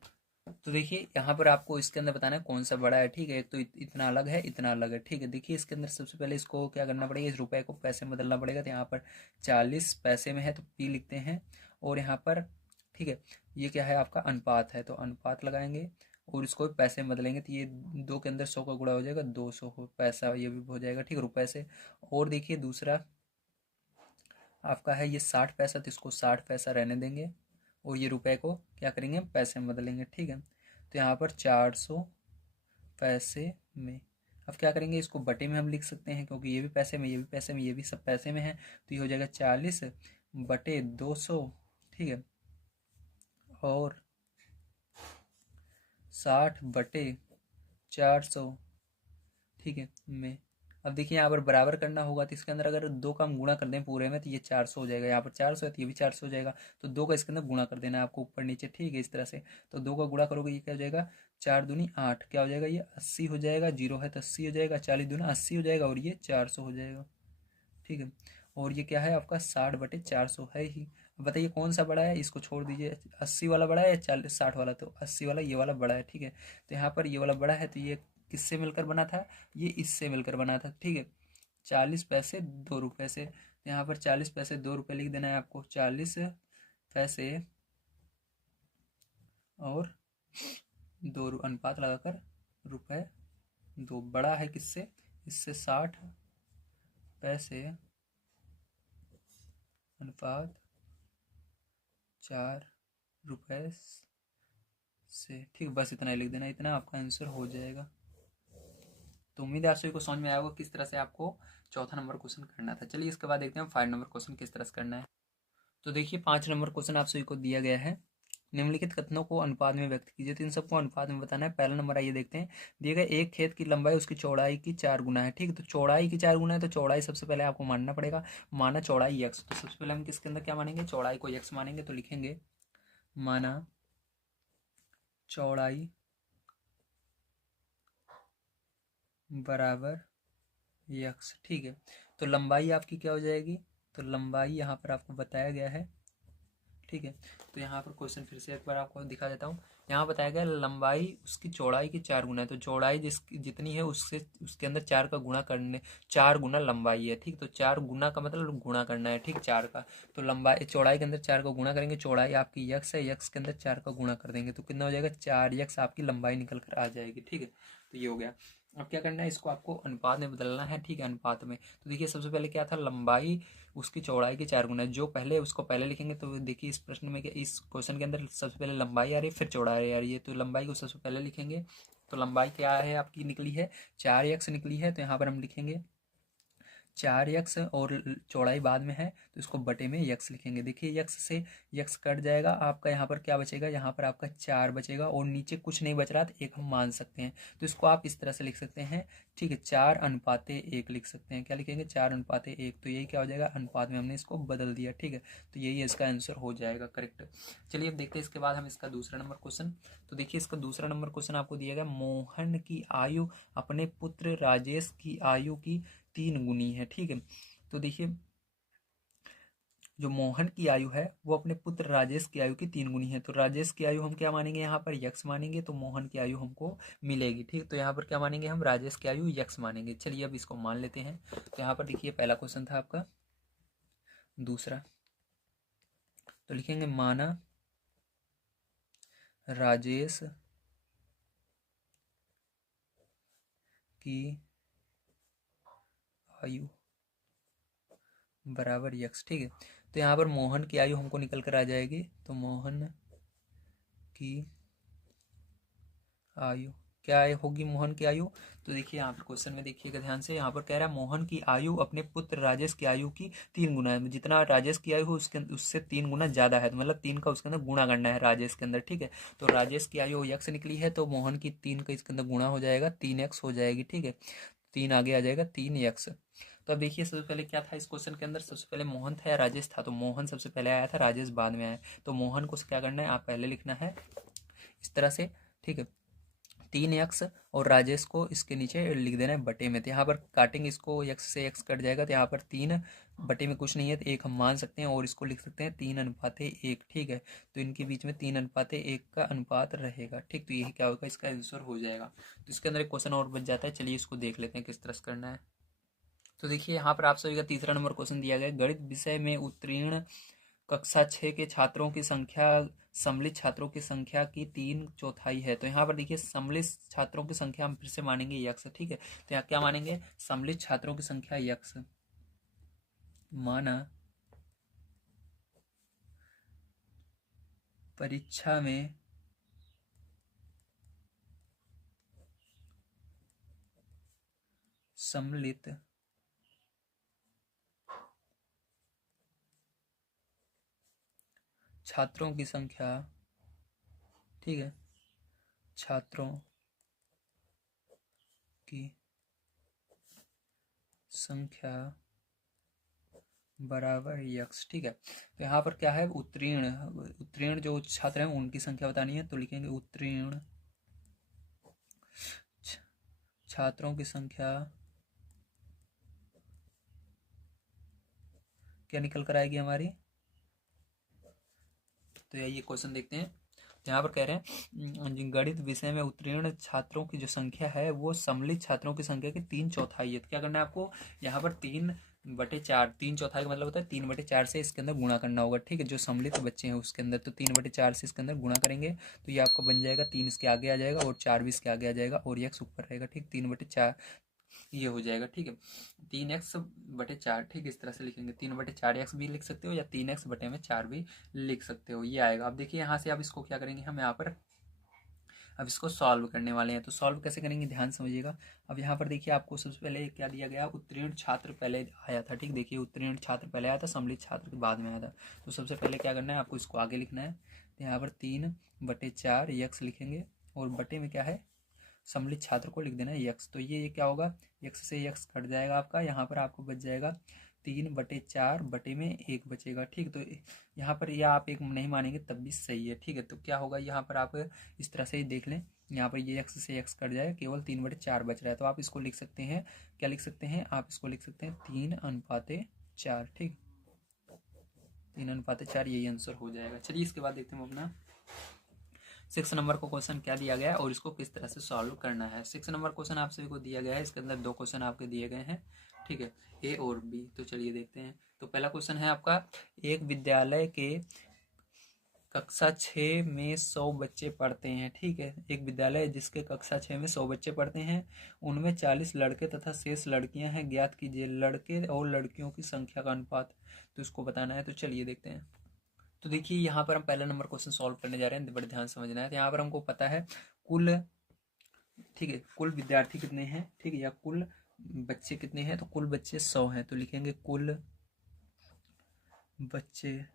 तो देखिए यहाँ पर आपको इसके अंदर बताना है कौन सा बड़ा है, ठीक है। एक तो इतना अलग है, इतना अलग है, ठीक है। देखिए इसके अंदर सबसे पहले इसको क्या करना पड़ेगा, इस रुपए को पैसे में बदलना पड़ेगा, तो यहाँ पर 40 पैसे में है तो पी लिखते हैं, और यहाँ पर ठीक है ये क्या है, आपका अनुपात है, तो अनुपात लगाएंगे, और इसको पैसे में बदलेंगे, तो ये 2 के अंदर 100 का गुणा हो जाएगा, 200 पैसा, ये भी हो जाएगा, ठीक है, रुपए से। और देखिए दूसरा आपका है ये 60 पैसा, तो इसको 60 पैसा रहने देंगे, और ये रुपए को क्या करेंगे, पैसे में बदलेंगे, ठीक है। तो यहाँ पर 400 पैसे में, अब क्या करेंगे, इसको बटे में हम लिख सकते हैं, क्योंकि ये भी पैसे में, ये भी पैसे में, ये भी सब पैसे में है, तो ये हो जाएगा 40/200, ठीक है, और 60/400, ठीक है में। अब देखिए यहाँ पर बराबर करना होगा, तो इसके अंदर अगर 2 का हम गुणा कर दें पूरे में, तो ये 400 हो जाएगा, यहाँ पर 400 है तो ये भी 400 हो जाएगा, तो 2 का इसके अंदर गुणा कर देना है आपको ऊपर नीचे, ठीक है, इस तरह से। तो 2 का गुणा करोगे, ये क्या हो जाएगा, 4×2 = 8, क्या हो जाएगा, ये 80 हो जाएगा, 0 है तो 80 हो जाएगा, 40×2 = 80 हो जाएगा, और ये 400 हो जाएगा, ठीक है। और ये क्या है आपका 60/400 है ही। अब बताइए कौन सा बड़ा है, इसको छोड़ दीजिए। 80 वाला बड़ा है या 60 वाला, तो 80 वाला ये वाला बड़ा है, ठीक है। तो यहाँ पर ये वाला बड़ा है, तो ये किससे मिलकर बना था, ये इससे मिलकर बना था, ठीक है। 40 पैसे 2 रुपये से, तो यहाँ पर 40 पैसे 2 रुपये लिख देना है आपको। 40 पैसे और 2 अनुपात लगाकर रुपए 2, बड़ा है किससे, इससे 60 पैसे अनुपात 4 रुपए से, ठीक। बस इतना ही लिख देना, इतना आपका आंसर हो जाएगा। तो उम्मीद है आप सभी को समझ में आया होगा किस तरह से आपको चौथा नंबर क्वेश्चन करना था। चलिए इसके बाद देखते हैं 5 नंबर क्वेश्चन किस तरह से करना है। तो देखिए 5 नंबर क्वेश्चन आप सभी को दिया गया है, निम्नलिखित कथनों को अनुपात में व्यक्त कीजिए। तो इन सबको अनुपात में बताना है। पहला नंबर आइए देखते हैं, दिए गए एक खेत की लंबाई उसकी चौड़ाई की 4 गुना है, ठीक। तो चौड़ाई की 4 गुना है, तो चौड़ाई सबसे पहले आपको मानना पड़ेगा। माना चौड़ाई x, तो सबसे पहले हम किसके अंदर क्या मानेंगे, चौड़ाई को x मानेंगे। तो लिखेंगे माना चौड़ाई बराबर x, ठीक है। तो लंबाई आपकी क्या हो जाएगी, तो लंबाई यहाँ पर आपको बताया गया है, ठीक है। तो यहाँ पर क्वेश्चन फिर से एक बार आपको दिखा देता हूँ। यहाँ बताया गया लंबाई उसकी चौड़ाई की 4 गुना है, तो चौड़ाई जितनी है उससे उसके अंदर 4 का गुणा करने, 4 गुना लंबाई है, ठीक। तो 4 गुना का मतलब गुणा करना है, ठीक, 4 का। तो लंबाई चौड़ाई के अंदर 4 का गुणा करेंगे, चौड़ाई आपकी यक्स है, यक्स के अंदर 4 का गुणा कर देंगे, तो कितना हो जाएगा, 4x आपकी लंबाई निकल कर आ जाएगी, ठीक है। तो ये हो गया। अब क्या करना है, इसको आपको अनुपात में बदलना है, ठीक है, अनुपात में। तो देखिए सबसे पहले क्या था, लंबाई उसकी चौड़ाई के 4 गुना है, जो पहले उसको पहले लिखेंगे। तो देखिए इस प्रश्न में, इस क्वेश्चन के अंदर सबसे पहले लंबाई आ रही है, फिर चौड़ाई आ रही है, तो लंबाई को सबसे पहले लिखेंगे। तो लंबाई क्या है आपकी निकली है, 4x निकली है, तो यहाँ पर हम लिखेंगे 4x, और चौड़ाई बाद में है तो इसको बटे में x लिखेंगे। देखिए x से x कट जाएगा, आपका यहाँ पर क्या बचेगा, यहाँ पर आपका 4 बचेगा, और नीचे कुछ नहीं बच रहा, तो 1 हम मान सकते हैं। तो इसको आप इस तरह से लिख सकते हैं, ठीक है, 4:1 लिख सकते हैं। क्या लिखेंगे, 4:1। तो यही क्या हो जाएगा, अनुपात में हमने इसको बदल दिया, ठीक है। तो यही इसका आंसर हो जाएगा, करेक्ट। चलिए अब देखते हैं इसके बाद हम इसका दूसरा नंबर क्वेश्चन। तो देखिए इसका दूसरा नंबर क्वेश्चन आपको दिया गया, मोहन की आयु अपने पुत्र राजेश की आयु की 3 गुनी है, ठीक है। तो देखिए जो मोहन की आयु है वो अपने पुत्र राजेश की आयु की 3 गुनी है। तो राजेश की आयु हम क्या मानेंगे, यहाँ पर यक्स मानेंगे, तो मोहन की आयु हमको मिलेगी, ठीक। तो यहाँ पर क्या मानेंगे, हम राजेश की आयु यक्स मानेंगे। चलिए अब इसको मान लेते हैं। तो यहाँ पर देखिए पहला क्वेश्चन था आपका, दूसरा तो लिखेंगे माना राजेश की आयु बराबर यक्स, ठीक है। तो यहाँ पर मोहन की आयु हमको निकल कर आ जाएगी, तो मोहन की आयु क्या होगी, मोहन की आयु। तो देखिए यहाँ पर क्वेश्चन में देखिएगा ध्यान से, यहाँ पर कह रहा है मोहन की आयु अपने पुत्र राजेश की आयु की 3 गुना है। जितना राजेश की आयु हो उसके उससे 3 गुना ज्यादा है, तो मतलब 3 का उसके अंदर गुणा करना है राजेश के अंदर, ठीक है। तो राजेश की आयु यक्स निकली है, तो मोहन की 3 का इसके अंदर गुणा हो जाएगा, 3x हो जाएगी, ठीक है। 3 आगे आ जाएगा, 3x। तो अब देखिए सबसे पहले क्या था इस क्वेश्चन के अंदर, सबसे पहले मोहन था या राजेश था, तो मोहन सबसे पहले आया था, राजेश बाद में आया। तो मोहन को क्या करना है, आप पहले लिखना है इस तरह से, ठीक है, 3x, और राजेश को इसके नीचे लिख देना है बटे में। तो यहाँ पर काटेंगे इसको, x से x कट जाएगा, तो यहाँ पर 3 बटे में कुछ नहीं है, तो 1 हम मान सकते हैं, और इसको लिख सकते हैं 3:1, ठीक है। तो इनके बीच में 3:1 का अनुपात रहेगा, ठीक। तो यही क्या होगा, इसका आंसर हो जाएगा। तो इसके अंदर एक क्वेश्चन और बच जाता है, चलिए इसको देख लेते हैं किस तरह से करना है। तो देखिए यहाँ पर आप सभी का तीसरा नंबर क्वेश्चन दिया गया, गणित विषय में उत्तीर्ण कक्षा 6 के छात्रों की संख्या सम्मिलित छात्रों की संख्या की 3/4 है। तो यहाँ पर देखिए सम्मिलित छात्रों की संख्या हम फिर से मानेंगे यक्स, ठीक है। तो यहाँ क्या मानेंगे, सम्मिलित छात्रों की संख्या यक्स माना परीक्षा में सम्मिलित छात्रों की संख्या, ठीक है, छात्रों की संख्या बराबर यक्स, ठीक है। तो यहाँ पर क्या है, उत्तीर्ण, उत्तीर्ण जो छात्र हैं उनकी संख्या बतानी है, तो लिखेंगे उत्तीर्ण छात्रों की संख्या क्या निकल कर आएगी हमारी, तो ये क्वेश्चन देखते हैं। यहाँ पर कह रहे हैं गणित विषय में उत्तीर्ण छात्रों की जो संख्या है वो सम्मिलित छात्रों की संख्या की 3/4 है। तो क्या करना है आपको, यहाँ पर 3/4, 3/4 का मतलब होता है 3/4 से इसके अंदर गुणा करना होगा, ठीक है। जो सम्मिलित बच्चे हैं उसके अंदर, तो 3/4 से इसके अंदर गुणा करेंगे तो ये आपको बन जाएगा 3 इसके आगे आ जाएगा और 4 भी इसके आगे आ जाएगा और x ऊपर रहेगा, ठीक। 3/4 ये हो जाएगा, ठीक है। 3x/4, ठीक, इस तरह से लिखेंगे। 3/4x भी लिख सकते हो या 3x/4 भी लिख सकते हो, ये आएगा। अब देखिए यहाँ से अब इसको क्या करेंगे हम, यहाँ पर अब इसको सॉल्व करने वाले हैं। तो सॉल्व कैसे करेंगे ध्यान समझिएगा। अब यहाँ पर देखिए आपको सबसे पहले क्या दिया गया, उत्तीर्ण छात्र पहले आया था, ठीक। देखिए उत्तीर्ण छात्र पहले आया था, सम्मिलित छात्र के बाद में आया था। तो सबसे पहले क्या करना है आपको, इसको आगे लिखना है। तो यहाँ पर 3/4 x लिखेंगे और बटे में क्या है, सम्मिलित छात्र को लिख देना है x। तो ये क्या होगा, x से x कट जाएगा आपका, यहाँ पर आपको बच जाएगा 3/4 बटे में 1 बचेगा, ठीक। तो यहाँ पर या आप 1 नहीं मानेंगे तब भी सही है, ठीक है। तो क्या होगा, यहाँ पर आप इस तरह से ही देख लें, यहाँ पर ये x से x कट जाए, केवल 3/4 बच रहा है। तो आप इसको लिख सकते हैं, क्या लिख सकते हैं आप, इसको लिख सकते हैं 3/4, ठीक। 3/4 यही आंसर हो जाएगा। चलिए इसके बाद देखते हैं हम अपना 6 नंबर को क्वेश्चन क्या दिया गया है और इसको किस तरह से सॉल्व करना है। 6 नंबर क्वेश्चन आप सभी को दिया गया है, इसके अंदर 2 क्वेश्चन आपके दिए गए हैं, ठीक है, ए और बी। तो चलिए देखते हैं। तो पहला क्वेश्चन है आपका, एक विद्यालय के कक्षा 6 में 100 बच्चे पढ़ते हैं, ठीक है। एक विद्यालय जिसके कक्षा 6 में 100 बच्चे पढ़ते हैं, उनमें 40 लड़के तथा शेष लड़कियां हैं। ज्ञात कीजिए लड़के और लड़कियों की संख्या का अनुपात। तो इसको बताना है। तो चलिए देखते हैं। तो देखिए यहाँ पर हम पहला नंबर क्वेश्चन सॉल्व करने जा रहे हैं, बड़े ध्यान समझना है। तो यहाँ पर हमको पता है कुल, ठीक है, कुल विद्यार्थी कितने हैं, ठीक है, या कुल बच्चे कितने हैं। तो कुल बच्चे 100 हैं, तो लिखेंगे कुल बच्चे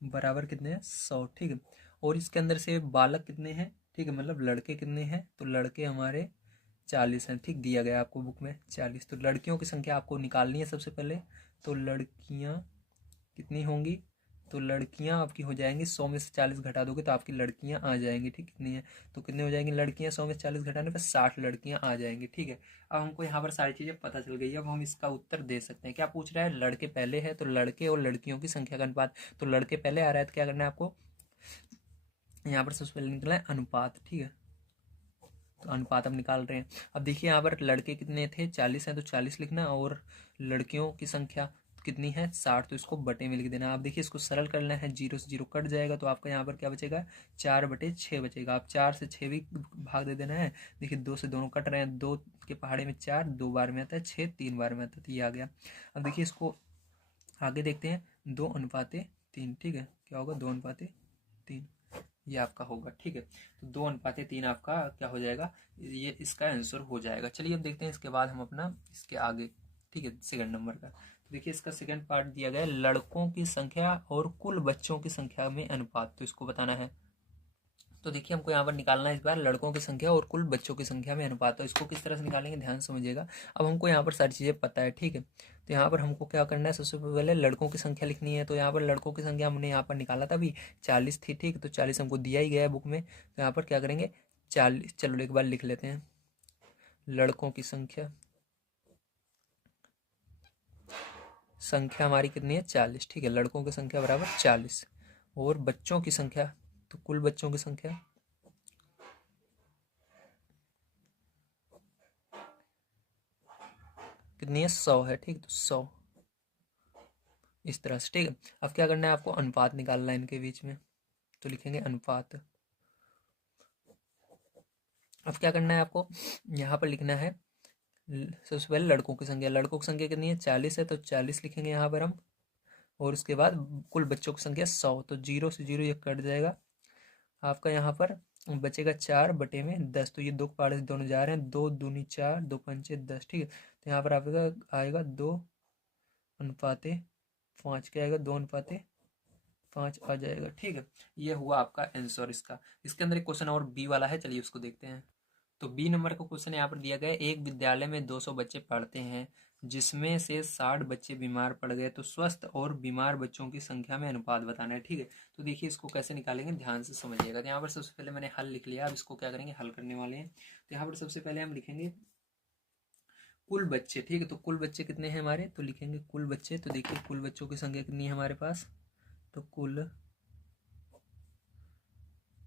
बराबर कितने हैं, 100, ठीक है। और इसके अंदर से बालक कितने हैं, ठीक है, मतलब लड़के कितने हैं। तो लड़के हमारे 40 हैं, ठीक, दिया गया आपको बुक में 40। तो लड़कियों की संख्या आपको निकालनी है सबसे पहले। तो लड़कियां कितनी होंगी, तो लड़कियां आपकी हो जाएंगी, 100 में से 40 घटा दोगे तो आपकी लड़कियां आ जाएंगी, ठीक। कितनी है, तो कितने हो जाएंगी लड़कियां, 100 में से 40 घटाने पर 60 लड़कियां आ जाएंगी, ठीक है। अब हमको यहाँ पर सारी चीजें पता चल गई। अब हम इसका उत्तर दे सकते हैं। क्या पूछ रहा है, लड़के पहले है तो लड़के और लड़कियों की संख्या का अनुपात। तो लड़के पहले आ रहा है तो क्या करना है आपको, यहाँ पर सबसे पहले निकला है अनुपात, ठीक है। तो अनुपात हम निकाल रहे हैं। अब देखिए यहाँ पर लड़के कितने थे, 40 हैं, तो 40 लिखना, और लड़कियों की संख्या कितनी है, 60, तो इसको बटे में लिख देना। आप देखिए इसको सरल करना है, 0 से 0 कट जाएगा, तो आपका यहाँ पर क्या बचेगा, 4/6 बचेगा। आप 4 से 6 भी भाग दे देना है। देखिए 2 से दोनों कट रहे हैं, 2 के पहाड़े में 4, 2 बार में आता है, 6 3 बार में आता है, तो ये आ गया। अब देखिए इसको आगे देखते हैं, 2:3, ठीक है। क्या होगा, 2:3 ये आपका होगा, ठीक है। तो 2:3 आपका क्या हो जाएगा, ये इसका आंसर हो जाएगा। चलिए अब देखते हैं इसके बाद हम अपना इसके आगे, ठीक है, सेकंड नंबर का। तो देखिए इसका सेकंड पार्ट दिया गया है, लड़कों की संख्या और कुल बच्चों की संख्या में अनुपात। तो इसको बताना है। तो देखिए हमको यहाँ पर निकालना है इस बार लड़कों की संख्या और कुल बच्चों की संख्या में अनुपात। तो इसको किस तरह से निकालेंगे ध्यान समझिएगा। अब हमको यहाँ पर सारी चीज़ें पता है, ठीक है। तो यहाँ पर हमको क्या करना है, सबसे पहले लड़कों की संख्या लिखनी है। तो यहाँ पर लड़कों की संख्या हमने यहाँ पर निकाला था अभी, 40 थी, ठीक। तो 40 हमको दिया ही गया है बुक में। तो यहाँ पर क्या करेंगे, 40, चलो एक बार लिख लेते हैं। लड़कों की संख्या हमारी कितनी है, 40, ठीक है। लड़कों की संख्या बराबर 40, और बच्चों की संख्या, तो कुल बच्चों की संख्या कितनी है, 100 है, ठीक। तो 100 इस तरह से, ठीक है। अब क्या करना है आपको, अनुपात निकालना है इनके बीच में। तो लिखेंगे अनुपात। अब क्या करना है आपको, यहाँ पर लिखना है सबसे पहले लड़कों की संख्या। लड़कों की संख्या कितनी है, 40 है, तो 40 लिखेंगे यहाँ पर हम। और उसके बाद कुल बच्चों की संख्या 100, तो 0 से 0 ये कट जाएगा। आपका यहाँ पर बचेगा 4/10। तो ये 2 पहाड़े से दोनों जा रहे हैं, 2×2 4, 2×5 10, ठीक है। तो यहाँ पर आपका आएगा 2:5, क्या आएगा, 2:5 आ जाएगा, ठीक है। ये हुआ आपका आंसर इसका। इसके अंदर एक क्वेश्चन और बी वाला है, चलिए उसको देखते हैं। तो बी नंबर का क्वेश्चन यहाँ पर दिया गया है, एक विद्यालय में 200 बच्चे पढ़ते हैं जिसमें से 60 बच्चे बीमार पड़ गए, तो स्वस्थ और बीमार बच्चों की संख्या में अनुपात बताना है, ठीक है। तो देखिए इसको कैसे निकालेंगे ध्यान से समझिएगा। तो यहाँ पर सबसे पहले मैंने हल लिख लिया, अब इसको क्या करेंगे, हल करने वाले हैं। तो यहाँ पर सबसे पहले हम लिखेंगे कुल बच्चे, ठीक है। तो कुल बच्चे कितने हैं हमारे, तो लिखेंगे कुल बच्चे। तो देखिए कुल बच्चों की संख्या कितनी है हमारे पास, तो कुल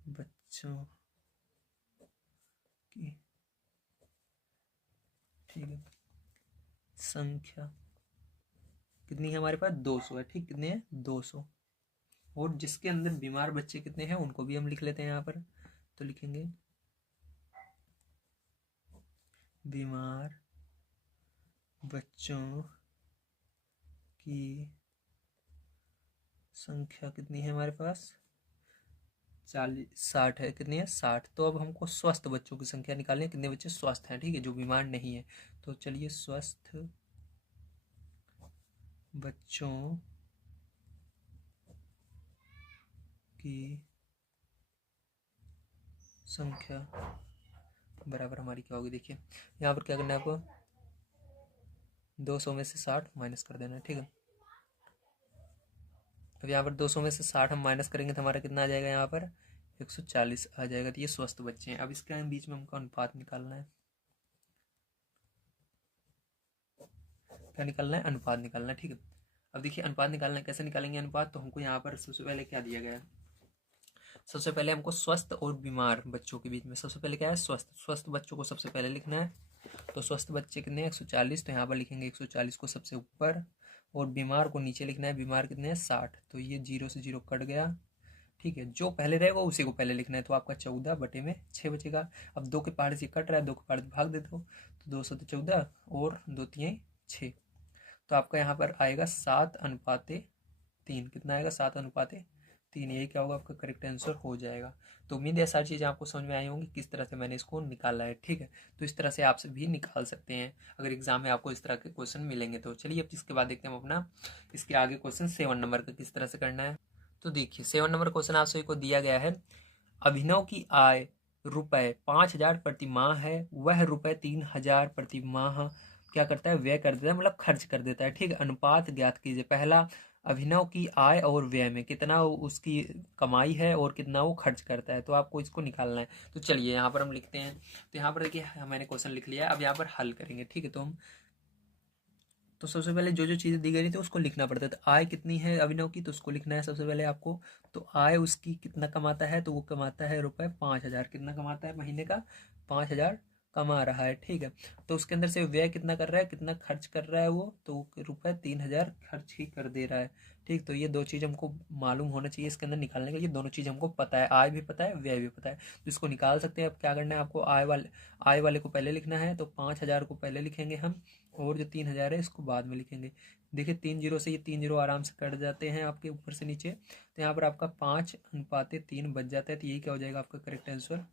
बच्चों की, ठीक है, संख्या कितनी है हमारे पास, 200 है, ठीक, कितने हैं, 200। और जिसके अंदर बीमार बच्चे कितने हैं उनको भी हम लिख लेते हैं यहाँ पर, तो लिखेंगे बीमार बच्चों की संख्या कितनी है हमारे पास, 60 है, कितनी है, 60। तो अब हमको स्वस्थ बच्चों की संख्या निकालनी है, कितने बच्चे स्वस्थ हैं, ठीक है, जो बीमार नहीं है। तो चलिए स्वस्थ बच्चों की संख्या बराबर हमारी क्या होगी, देखिए यहाँ पर क्या करना है आपको, 200 में से 60 माइनस कर देना है, ठीक है। अब यहाँ पर 200 में से 60 हम माइनस करेंगे तो हमारा कितना आ जाएगा, यहाँ पर 140 आ जाएगा। तो ये स्वस्थ बच्चे हैं। अब इसके बीच में हमको अनुपात निकालना है, क्या निकालना है, अनुपात निकालना है, ठीक है। अब देखिए अनुपात निकालना है, कैसे निकालेंगे अनुपात, तो हमको यहाँ पर सबसे पहले क्या दिया गया है, सबसे पहले हमको स्वस्थ और बीमार बच्चों के बीच में सबसे पहले क्या है, स्वस्थ बच्चों को सबसे पहले लिखना है। तो स्वस्थ बच्चे कितने हैं, 140, तो यहाँ पर लिखेंगे 140 को सबसे ऊपर, और बीमार को नीचे लिखना है। बीमार कितने हैं, 60। तो ये 0 से 0 कट गया, ठीक है। जो पहले रहेगा उसी को पहले लिखना है। तो आपका 14/6 बचेगा। अब 2 के पहाड़ से कट रहा है, 2 के पहाड़ भाग देते हो, तो 2 से 14 और 2 3 6। तो आपका यहाँ पर आएगा 7:3। कितना आएगा, 7:3। यही क्या होगा, आपका करेक्ट आंसर हो जाएगा। तो उम्मीद है सारी चीज़ें आपको समझ में आई होंगी किस तरह से मैंने इसको निकाला है, ठीक है। तो इस तरह से आप भी निकाल सकते हैं अगर एग्जाम में आपको इस तरह के क्वेश्चन मिलेंगे तो। चलिए अब इसके बाद देखते हैं हम अपना इसके आगे क्वेश्चन 7 नंबर का किस तरह से करना है। तो देखिए 7 नंबर क्वेश्चन आप सभी को दिया गया है, अभिनव की आय ₹5,000 प्रति माह है, वह ₹3,000 प्रति माह क्या करता है, व्यय कर देता है, मतलब खर्च कर देता है, ठीक है। अनुपात ज्ञात कीजिए। पहला, अभिनव की आय और व्यय में कितना उसकी कमाई है और कितना वो खर्च करता है, तो आपको इसको निकालना है। तो चलिए यहाँ पर हम लिखते हैं। तो यहाँ पर देखिए मैंने क्वेश्चन लिख लिया है, अब यहाँ पर हल करेंगे, ठीक है। तो सबसे पहले जो जो चीज़ें दी गई थी उसको लिखना पड़ता है। तो आय कितनी है अभिनव की, तो उसको लिखना है सबसे पहले आपको। तो आय उसकी कितना कमाता है, तो वो कमाता है ₹5,000। कितना कमाता है महीने का, 5,000 कमा रहा है, ठीक है। तो उसके अंदर से व्यय कितना कर रहा है, कितना खर्च कर रहा है वो, तो ₹3,000 खर्च ही कर दे रहा है, ठीक। तो ये दो चीज़ हमको मालूम होना चाहिए इसके अंदर निकालने के लिए। दोनों चीज़ हमको पता है, आय भी पता है, व्यय भी पता है, तो इसको निकाल सकते हैं। अब क्या करना है आपको, आय वाले को पहले लिखना है। तो 5,000 को पहले लिखेंगे हम, और जो 3,000 है इसको बाद में लिखेंगे। देखिए 3 जीरो से ये 3 जीरो आराम से कट जाते हैं आपके ऊपर से नीचे। तो यहाँ पर आपका 5:3 बच जाता है। तो यही क्या हो जाएगा, आपका करेक्ट आंसर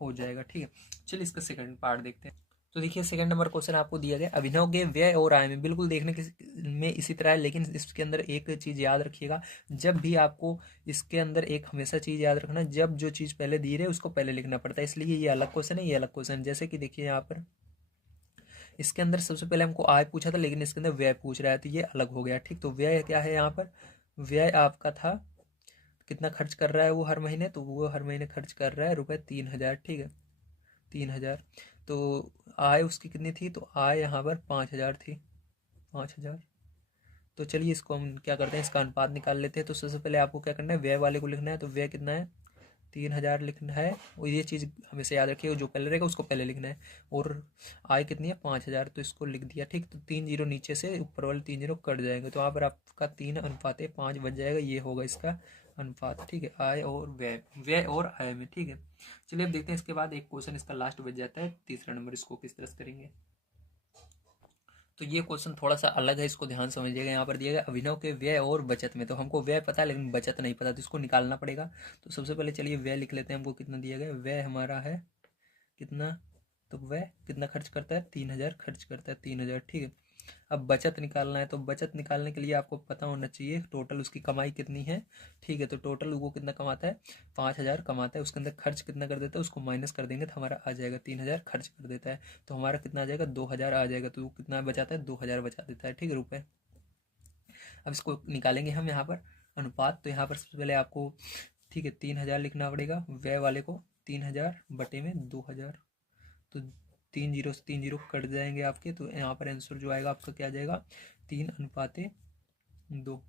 हो जाएगा, ठीक है। चलिए इसका सेकंड पार्ट देखते हैं। तो देखिए सेकंड नंबर क्वेश्चन आपको दिया गया, अभिनव के व्यय और आय में बिल्कुल देखने के में इसी तरह है, लेकिन इसके अंदर एक चीज़ याद रखिएगा, जब भी आपको इसके अंदर एक हमेशा चीज़ याद रखना, जब जो चीज़ पहले दी रही है उसको पहले लिखना पड़ता है। इसलिए ये अलग क्वेश्चन है, ये अलग क्वेश्चन। जैसे कि देखिए यहाँ पर इसके अंदर सबसे पहले हमको आय पूछा था, लेकिन इसके अंदर व्यय पूछ रहा है, तो ये अलग हो गया, ठीक। तो व्यय क्या है यहाँ पर, व्यय आपका था कितना खर्च कर रहा है वो हर महीने, तो वो हर महीने खर्च कर रहा है ₹3,000, ठीक है, 3,000। तो आय उसकी कितनी थी, तो आय यहाँ पर 5,000 थी, 5,000। तो चलिए इसको हम क्या करते हैं, इसका अनुपात निकाल लेते हैं। तो सबसे पहले आपको क्या करना है, व्यय वाले को लिखना है। तो व्यय कितना है, 3,000 लिखना है। और ये चीज़ हमेशा याद रखिएगा, जो पहले रहेगा उसको पहले लिखना है। और आय कितनी है, 5,000, तो इसको लिख दिया, ठीक। तो 3 जीरो नीचे से ऊपर वाले 3 जीरो कट जाएंगे, तो वहाँ पर आपका 3:5 बच जाएगा। ये होगा इसका अनुपात, ठीक है, आय और व्यय और आय में, ठीक है। चलिए अब देखते हैं इसके बाद एक क्वेश्चन इसका लास्ट बच जाता है, तीसरा नंबर। इसको किस तरह से करेंगे, तो ये क्वेश्चन थोड़ा सा अलग है, इसको ध्यान समझिएगा। यहाँ पर दिया गया अभिनव के व्यय और बचत में, तो हमको व्यय पता है लेकिन बचत नहीं पता, तो इसको निकालना पड़ेगा। तो सबसे पहले चलिए व्यय लिख लेते हैं। हमको कितना दिया गया, व्यय हमारा है कितना, तो व्यय कितना खर्च करता है, 3,000 खर्च करता है, 3,000, ठीक है। अब बचत निकालना है। तो बचत निकालने के लिए आपको पता होना चाहिए टोटल उसकी कमाई कितनी है, ठीक है। तो टोटल वो कितना कमाता है, 5,000 कमाता है, उसके अंदर खर्च कितना कर देता है, उसको माइनस कर देंगे तो हमारा आ जाएगा 3,000 खर्च कर देता है। तो हमारा कितना आ जाएगा, 2,000 आ जाएगा। तो वो कितना बचाता है, 2,000 बचा देता है, ठीक है, रुपये। अब इसको निकालेंगे हम यहाँ पर अनुपात। तो यहाँ पर सबसे पहले आपको, ठीक है, 3,000 लिखना पड़ेगा व्यय वाले को, 3,000 बटे में 2,000। तो 3 जीरो से 3 जीरो कट जाएंगे आपके। तो यहाँ पर आंसर जो आएगा आपका क्या आ जाएगा, 3:2।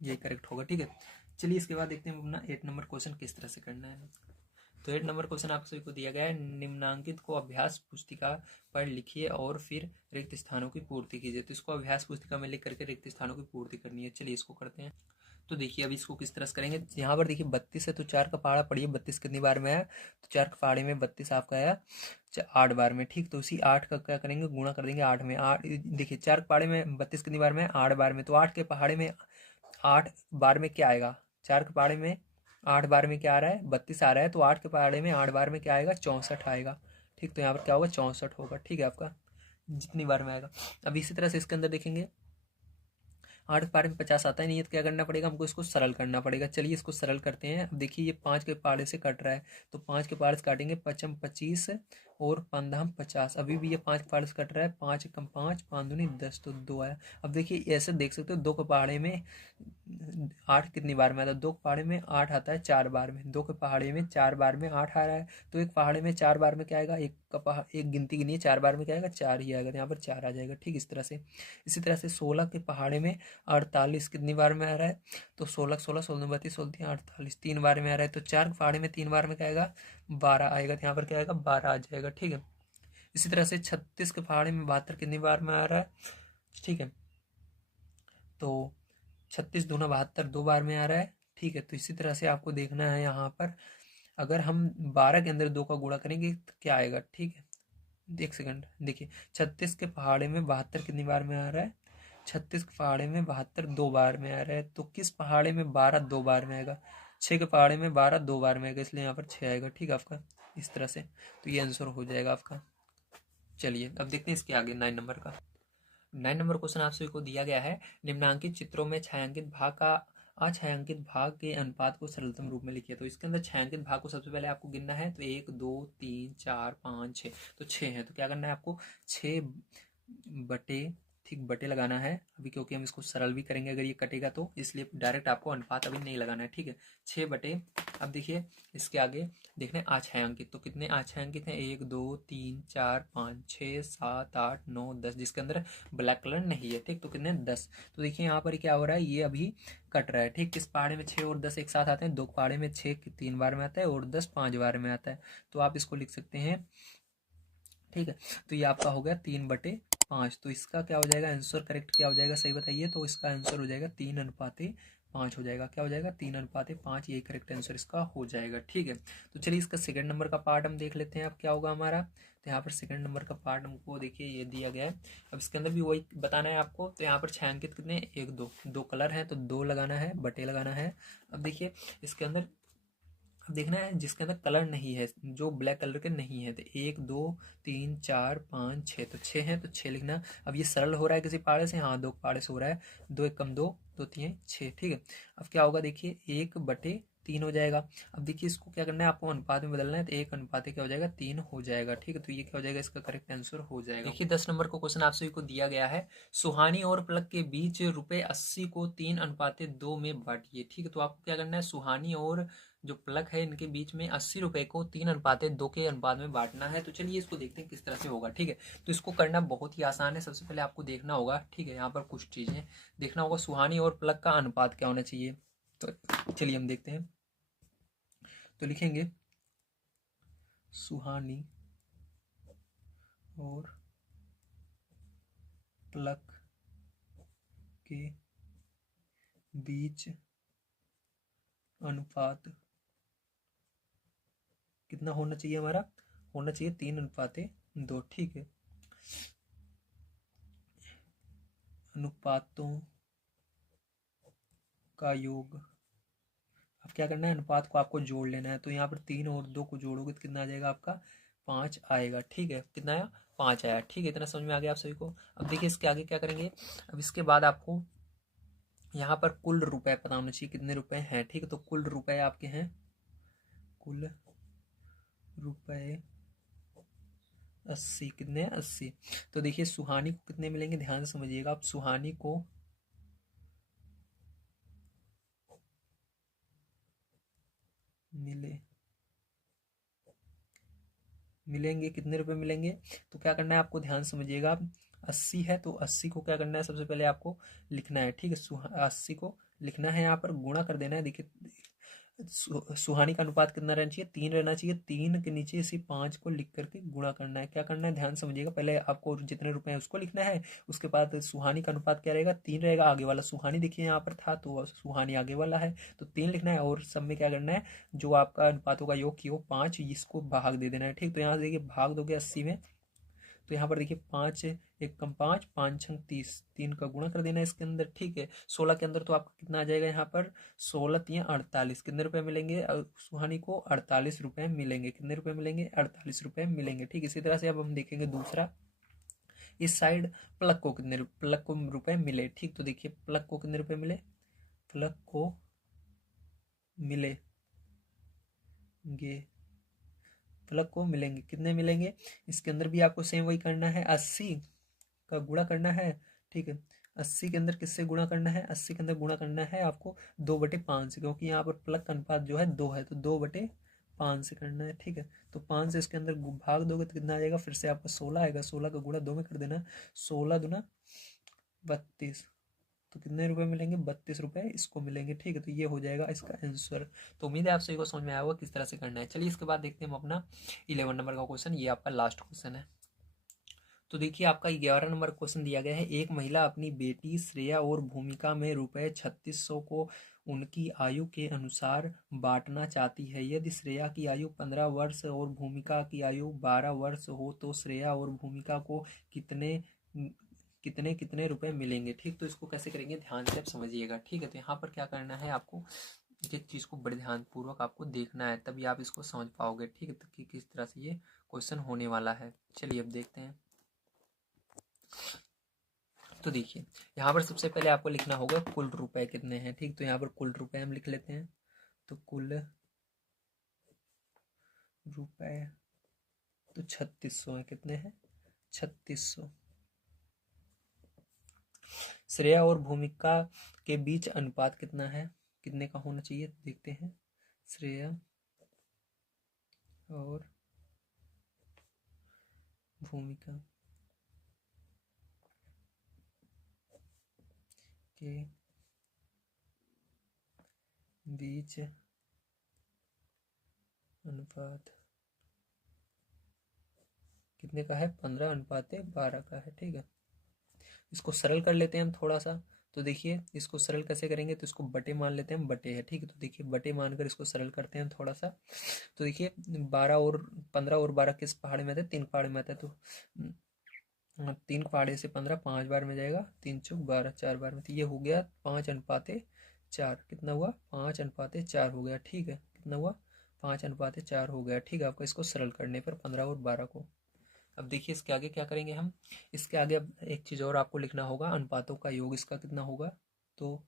यही करेक्ट होगा, ठीक है। चलिए इसके बाद देखते हैं अपना 8 नंबर क्वेश्चन किस तरह से करना है। तो 8 नंबर क्वेश्चन आप सभी को दिया गया है, निम्नांकित को अभ्यास पुस्तिका पर लिखिए और फिर रिक्त स्थानों की पूर्ति कीजिए। तो इसको अभ्यास पुस्तिका में लिख करके रिक्त स्थानों की पूर्ति करनी है। चलिए इसको करते हैं। तो देखिए अभी इसको किस तरह से करेंगे। यहाँ पर देखिए 32 है तो 4 का पहाड़ा पढ़िए, 32 कितनी बार में आया, तो 4 के पहाड़े में 32 आपका आया 8 बार में, ठीक। तो उसी 8 का क्या करेंगे, गुणा कर देंगे 8 में। 8 देखिए 4 के पहाड़े में 32 कितनी बार में, 8 बार में, तो 8 के पहाड़े में 8 बार में क्या आएगा, 4 के पहाड़े में 8 बार में क्या आ रहा है, 32 आ रहा है, तो 8 के पहाड़े में 8 बार में क्या आएगा, 64 आएगा, ठीक। तो यहाँ पर क्या होगा, 64 होगा, ठीक है, आपका जितनी बार में आएगा। अब इसी तरह से इसके अंदर देखेंगे 8 के पहाड़े में 50 आता है नहीं है, तो क्या करना पड़ेगा, हमको इसको सरल करना पड़ेगा। चलिए इसको सरल करते हैं। अब देखिए ये 5 के पहाड़े से कट रहा है, तो 5 के पहाड़े से काटेंगे, 5 25 और 5 50। अभी भी ये 5 के पहाड़े से कट रहा है, 5 कम 5 5 दूनी 10, तो 2 आया। अब देखिए ऐसे देख सकते हो 2 के पहाड़े में 8 कितनी बार में आता है, 2 के पहाड़े में 8 आता है 4 बार में, 2 के पहाड़े में 4 बार में 8 आ रहा है, तो एक पहाड़े में 4 बार में क्या आएगा, एक गिनती गिनी है 4 बार में क्या आएगा, 4 ही आएगा, तो यहाँ पर 4 आ जाएगा, ठीक। इस तरह से इसी तरह से 16 के पहाड़े में 48 कितनी बार में आ रहा है, तो 16 16 16 32 16 48 3 बार में आ रहा है, तो 4 के पहाड़े में 3 बार में क्या आएगा, 12 आएगा, तो यहाँ पर क्या आएगा, 12 आ जाएगा, ठीक है। इसी तरह से 36 के पहाड़े में 72 कितनी बार में आ रहा है, ठीक है, तो 36 दूना 72 2 बार में आ रहा है, ठीक है। तो इसी तरह से आपको देखना है यहाँ पर, अगर हम 12 के अंदर 2 का गुणा करेंगे तो क्या आएगा, ठीक है। एक सेकंड देखिए, 36 के पहाड़े में 72 कितनी बार में आ रहा है, 36 के पहाड़े में 72 2 बार में आ रहा है, तो किस पहाड़े में 12 2 बार में आएगा, 6 के पहाड़े में 12 2 बार में आएगा, इसलिए यहाँ पर 6 आएगा, ठीक है आपका, इस तरह से। तो ये आंसर हो जाएगा आपका। चलिए अब देखते हैं इसके आगे 9 नंबर का। 9 नंबर क्वेश्चन आप सभी को दिया गया है, निम्नांकित चित्रों में छायांकित भाग का अछायांकित भाग के अनुपात को सरलतम रूप में लिखिए। तो इसके अंदर छायांकित भाग को सबसे पहले आपको गिनना है, तो 1 2 3 4 5 6, तो 6 है, तो क्या करना है आपको 6 बटे, ठीक, बटे लगाना है अभी, क्योंकि हम इसको सरल भी करेंगे अगर ये कटेगा तो, इसलिए डायरेक्ट आपको अनुपात अभी नहीं लगाना है, ठीक है। 6 बटे, अब देखिए इसके आगे देखने आछायांकित, तो कितने आछायांकित हैं, 1 2 3 4 5 6 7 8 9 10, जिसके अंदर ब्लैक कलर नहीं है, ठीक, तो कितने 10। तो देखिए यहाँ पर क्या हो रहा है, ये अभी कट रहा है, ठीक। किस पहाड़े में 6 और 10 एक साथ आते हैं, 2 पहाड़े में 6 3 बार में आता है और 10 5 बार में आता है, तो आप इसको लिख सकते हैं, ठीक है। तो ये आपका हो गया 3/5। तो इसका क्या हो जाएगा आंसर, करेक्ट क्या हो जाएगा, सही बताइए। तो इसका आंसर हो जाएगा 3:5 हो जाएगा, क्या हो जाएगा 3:5, यही करेक्ट आंसर इसका हो जाएगा, ठीक है। तो चलिए इसका सेकंड नंबर का पार्ट हम देख लेते हैं, अब क्या होगा हमारा। तो यहाँ पर सेकंड नंबर का पार्ट हमको देखिए ये दिया गया है, अब इसके अंदर भी वही बताना है आपको। तो यहाँ पर छायांकित कितने, 1 2, 2 कलर है तो 2 लगाना है, बटे लगाना है। अब देखिए इसके अंदर अब देखना है जिसके अंदर कलर नहीं है, जो ब्लैक कलर के नहीं है, तो 1 2 3 4 5 6, तो 6 है तो 6 लिखना। अब ये सरल हो रहा है किसी पहाड़े से, हाँ 2 पहाड़े से हो रहा है, 2 1 कम 2 2 3 6, ठीक है। अब क्या होगा देखिए 1/3 हो जाएगा। अब देखिए इसको क्या करना है आपको, अनुपात में बदलना है, तो 1 क्या हो जाएगा 3 हो जाएगा, ठीक है। तो ये क्या हो जाएगा, इसका करेक्ट आंसर हो जाएगा। देखिए 10 नंबर को क्वेश्चन आप सभी को दिया गया है, सुहानी और प्लक के बीच ₹80 को 3:2 में बांटिए, ठीक है। तो आपको क्या करना है, सुहानी और जो प्लग है इनके बीच में 80 रुपए को 3:2 के अनुपात में बांटना है। तो चलिए इसको देखते हैं किस तरह से होगा, ठीक है। तो इसको करना बहुत ही आसान है, सबसे पहले आपको देखना होगा, ठीक है, यहाँ पर कुछ चीजें देखना होगा, सुहानी और प्लग का अनुपात क्या होना चाहिए। तो चलिए हम देखते हैं। तो लिखेंगे सुहानी और प्लग के बीच अनुपात कितना होना चाहिए, हमारा होना चाहिए 3:2, ठीक है। अनुपातों का योग, अब क्या करना है, अनुपात को आपको जोड़ लेना है। तो यहाँ पर 3 और 2 को जोड़ोगे तो कितना आ जाएगा आपका, 5 आएगा, ठीक है। कितना आया, 5 आया, ठीक है। इतना समझ में आ गया आप सभी को। अब देखिए इसके आगे क्या करेंगे, अब इसके बाद आपको यहाँ पर कुल रुपए पता होना चाहिए कितने रुपए हैं, ठीक है। तो कुल रुपए आपके हैं, कुल रुपए 80, कितने 80। तो देखिए सुहानी को कितने मिलेंगे, ध्यान से समझिएगा आप, सुहानी को मिलेंगे कितने रुपए मिलेंगे। तो क्या करना है आपको, ध्यान समझिएगा आप, 80 है तो 80 को क्या करना है, सबसे पहले आपको लिखना है, ठीक है। 80 को लिखना है यहाँ पर, गुणा कर देना है। देखिए सुहानी का अनुपात कितना रहना चाहिए, 3 रहना चाहिए। 3 के नीचे इसी 5 को लिख करके गुणा करना है। क्या करना है ध्यान समझिएगा, पहले आपको जितने रुपए हैं उसको लिखना है, उसके बाद सुहानी का अनुपात क्या रहेगा, 3 रहेगा। आगे वाला सुहानी देखिए यहाँ पर था तो सुहानी आगे वाला है तो 3 लिखना है। और सब में क्या करना है, जो आपका अनुपातों का योग किया वो 5, इसको भाग दे देना है। ठीक, तो यहाँ से देखिए भाग दोगे 80 में, तो यहाँ पर देखिए 5 एक कम 5, 5 छंग 30, 3 का गुणा कर देना है इसके अंदर। ठीक है, 16 के अंदर तो आपका कितना आ जाएगा यहाँ पर, 16 3 48, कितने रुपए मिलेंगे सुहानी को, 48 रुपए मिलेंगे। कितने रुपए मिलेंगे, 48 रुपए मिलेंगे। ठीक, इसी तरह से अब हम देखेंगे दूसरा, इस साइड प्लग को कितने प्लग को रुपए मिले। ठीक, तो देखिए प्लग को कितने रुपए मिले, प्लग को मिलेंगे, प्लग को मिलेंगे, कितने मिलेंगे, इसके अंदर भी आपको सेम वही करना है, 80 का गुणा करना है। ठीक है, 80 के अंदर किससे गुणा करना है, 80 के अंदर गुणा करना है आपको 2/5 से, क्योंकि यहाँ पर प्लग का अनुपात जो है 2 है, तो 2/5 से करना है। ठीक है, तो 5 से इसके अंदर भाग दोगे तो कितना आ जाएगा, फिर से आपका 16 आएगा, 16 का गुणा 2 में कर देना, 16 दूना 32, तो कितने रुपए मिलेंगे, 32 रुपए इसको मिलेंगे। ठीक है, तो ये हो जाएगा इसका आंसर। तो उम्मीद है आप सभी को समझ में आया होगा किस तरह से करना है। चलिए इसके बाद देखते हैं हम अपना 11 नंबर का क्वेश्चन, ये आपका लास्ट क्वेश्चन है। तो देखिए आपका 11 नंबर क्वेश्चन दिया गया है, एक महिला अपनी बेटी श्रेया और भूमिका में रुपए 3600 को उनकी आयु के अनुसार बांटना चाहती है। यदि श्रेया की आयु 15 वर्ष और भूमिका की आयु 12 वर्ष हो तो श्रेया और भूमिका को कितने कितने कितने रुपए मिलेंगे। ठीक, तो इसको कैसे करेंगे ध्यान से आप समझिएगा। ठीक है, तो यहाँ पर क्या करना है आपको, इस चीज़ को बड़े ध्यानपूर्वक आपको देखना है, तभी आप इसको समझ पाओगे। ठीक है, तो कि किस तरह से ये क्वेश्चन होने वाला है। चलिए अब देखते हैं। तो देखिए यहाँ पर सबसे पहले आपको लिखना होगा कुल रुपए कितने हैं। ठीक, तो यहाँ पर कुल रुपए हम लिख लेते हैं, तो कुल रुपए तो 3600 है, कितने हैं 3600। श्रेया और भूमिका के बीच अनुपात कितना है, कितने का होना चाहिए, देखते हैं। श्रेया और भूमिका के बीच अनुपात कितने का है, 15:12 का है। ठीक है, इसको सरल कर लेते हैं हम थोड़ा सा। तो देखिए इसको सरल कैसे करेंगे, तो इसको बटे मान लेते हैं, बटे है। ठीक है, तो देखिए बटे मानकर इसको सरल करते हैं थोड़ा सा। तो देखिए 12 और 15 और 12 किस पहाड़े में आते हैं, 3 पहाड़े में आता है, तो 3 पहाड़े से 15 5 बार में जाएगा, 3 चौक 12 4 बार में, तो ये हो गया 5:4। कितना हुआ, 5:4 हो गया। ठीक है, कितना हुआ, 5:4 हो गया। ठीक है, आपको इसको सरल करने पर 15 और 12 को। अब देखिए इसके आगे क्या करेंगे हम, इसके आगे अब एक चीज़ और आपको लिखना होगा, अनुपातों का योग इसका कितना होगा, तो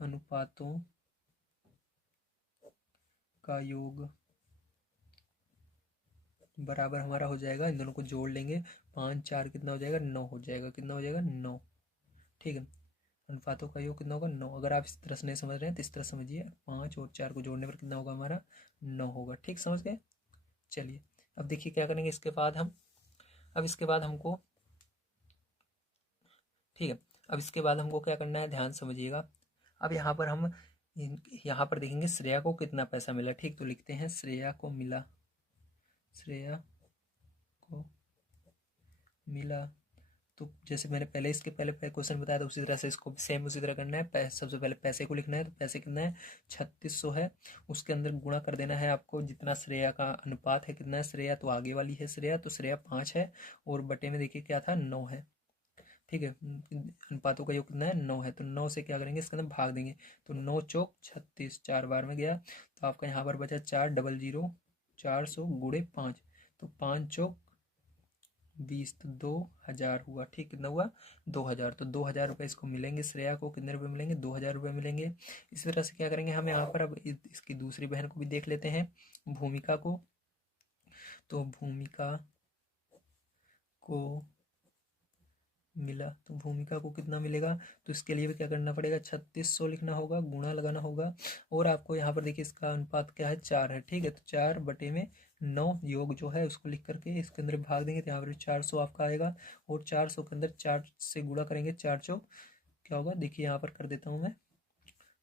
अनुपातों का योग बराबर हमारा हो जाएगा, इन दोनों को जोड़ लेंगे, 5 4 कितना हो जाएगा, 9 हो जाएगा। कितना हो जाएगा, 9। ठीक है, अनुपातों का योग कितना होगा, 9। अगर आप इस तरह से नहीं समझ रहे हैं तो इस तरह समझिए, 5 और 4 को जोड़ने पर कितना होगा हमारा, 9 होगा। ठीक, समझ गए। चलिए अब देखिए क्या करेंगे इसके बाद हम, अब इसके बाद हमको, ठीक है, अब इसके बाद हमको क्या करना है ध्यान समझिएगा। अब यहाँ पर हम यहाँ पर देखेंगे श्रेया को कितना पैसा मिला। ठीक, तो लिखते हैं श्रेया को मिला, श्रेया को मिला। तो जैसे मैंने पहले इसके पहले क्वेश्चन बताया था उसी तरह से इसको सेम उसी तरह करना है। सबसे पहले पैसे को लिखना है, तो पैसे कितना है 3600 है, उसके अंदर गुणा कर देना है आपको जितना श्रेया का अनुपात है, कितना है श्रेया तो आगे वाली है श्रेया, तो श्रेया 5 है और बटे में देखिए क्या था 9 है। ठीक है, अनुपातों का योग कितना है 9 है, तो 9 से क्या करेंगे इसके अंदर भाग देंगे, तो 9 चौक 36 4 बार में गया, तो आपका यहाँ पर बचा 400 400 गुड़े 5, तो 5 चौक 20, तो 2000 हुआ। ठीक, कितना हुआ 2000, तो 2000 रुपये इसको मिलेंगे, श्रेया को कितने रुपए मिलेंगे 2000 रुपये मिलेंगे। इसी तरह से क्या करेंगे हम यहाँ पर, अब इसकी दूसरी बहन को भी देख लेते हैं, भूमिका को। तो भूमिका को मिला, तो भूमिका को कितना मिलेगा, तो इसके लिए भी क्या करना पड़ेगा 3600 लिखना होगा, गुणा लगाना होगा, और आपको यहाँ पर देखिए इसका अनुपात क्या है 4 है। ठीक है, तो 4 बटे में 9 योग जो है उसको लिख करके इसके अंदर भाग देंगे, तो यहाँ पर 400 आपका आएगा, और 400 के अंदर 4 से गुणा करेंगे, 4 चौक क्या होगा, देखिए यहाँ पर कर देता हूँ मैं,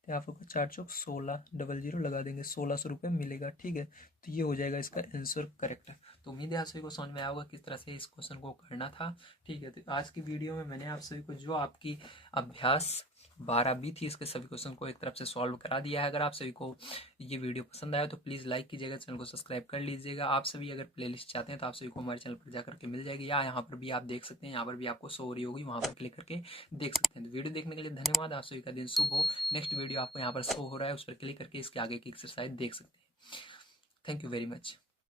तो आप लोग 4 चौक 16 00 लगा देंगे, 1600 रुपये मिलेगा। ठीक है, तो ये हो जाएगा इसका आंसर करेक्ट। तो उम्मीद है आप सभी को समझ में आया होगा किस तरह से इस क्वेश्चन को करना था। ठीक है, तो आज की वीडियो में मैंने आप सभी को जो आपकी अभ्यास 12 भी थी इसके सभी क्वेश्चन को एक तरफ से सॉल्व करा दिया है। अगर आप सभी को ये वीडियो पसंद आया तो प्लीज़ लाइक कीजिएगा, चैनल को सब्सक्राइब कर लीजिएगा। आप सभी अगर प्लेलिस्ट चाहते हैं तो आप सभी को हमारे चैनल पर जाकर के मिल जाएगी, या यहाँ पर भी आप देख सकते हैं, यहाँ पर भी आपको शो हो रही होगी, वहाँ पर क्लिक करके देख सकते हैं। तो वीडियो देखने के लिए धन्यवाद। आप सभी का दिन शुभ हो। नेक्स्ट वीडियो आपको यहाँ पर शो हो रहा है, उस पर क्लिक करके इसके आगे की एक्सरसाइज देख सकते हैं। Thank you very much.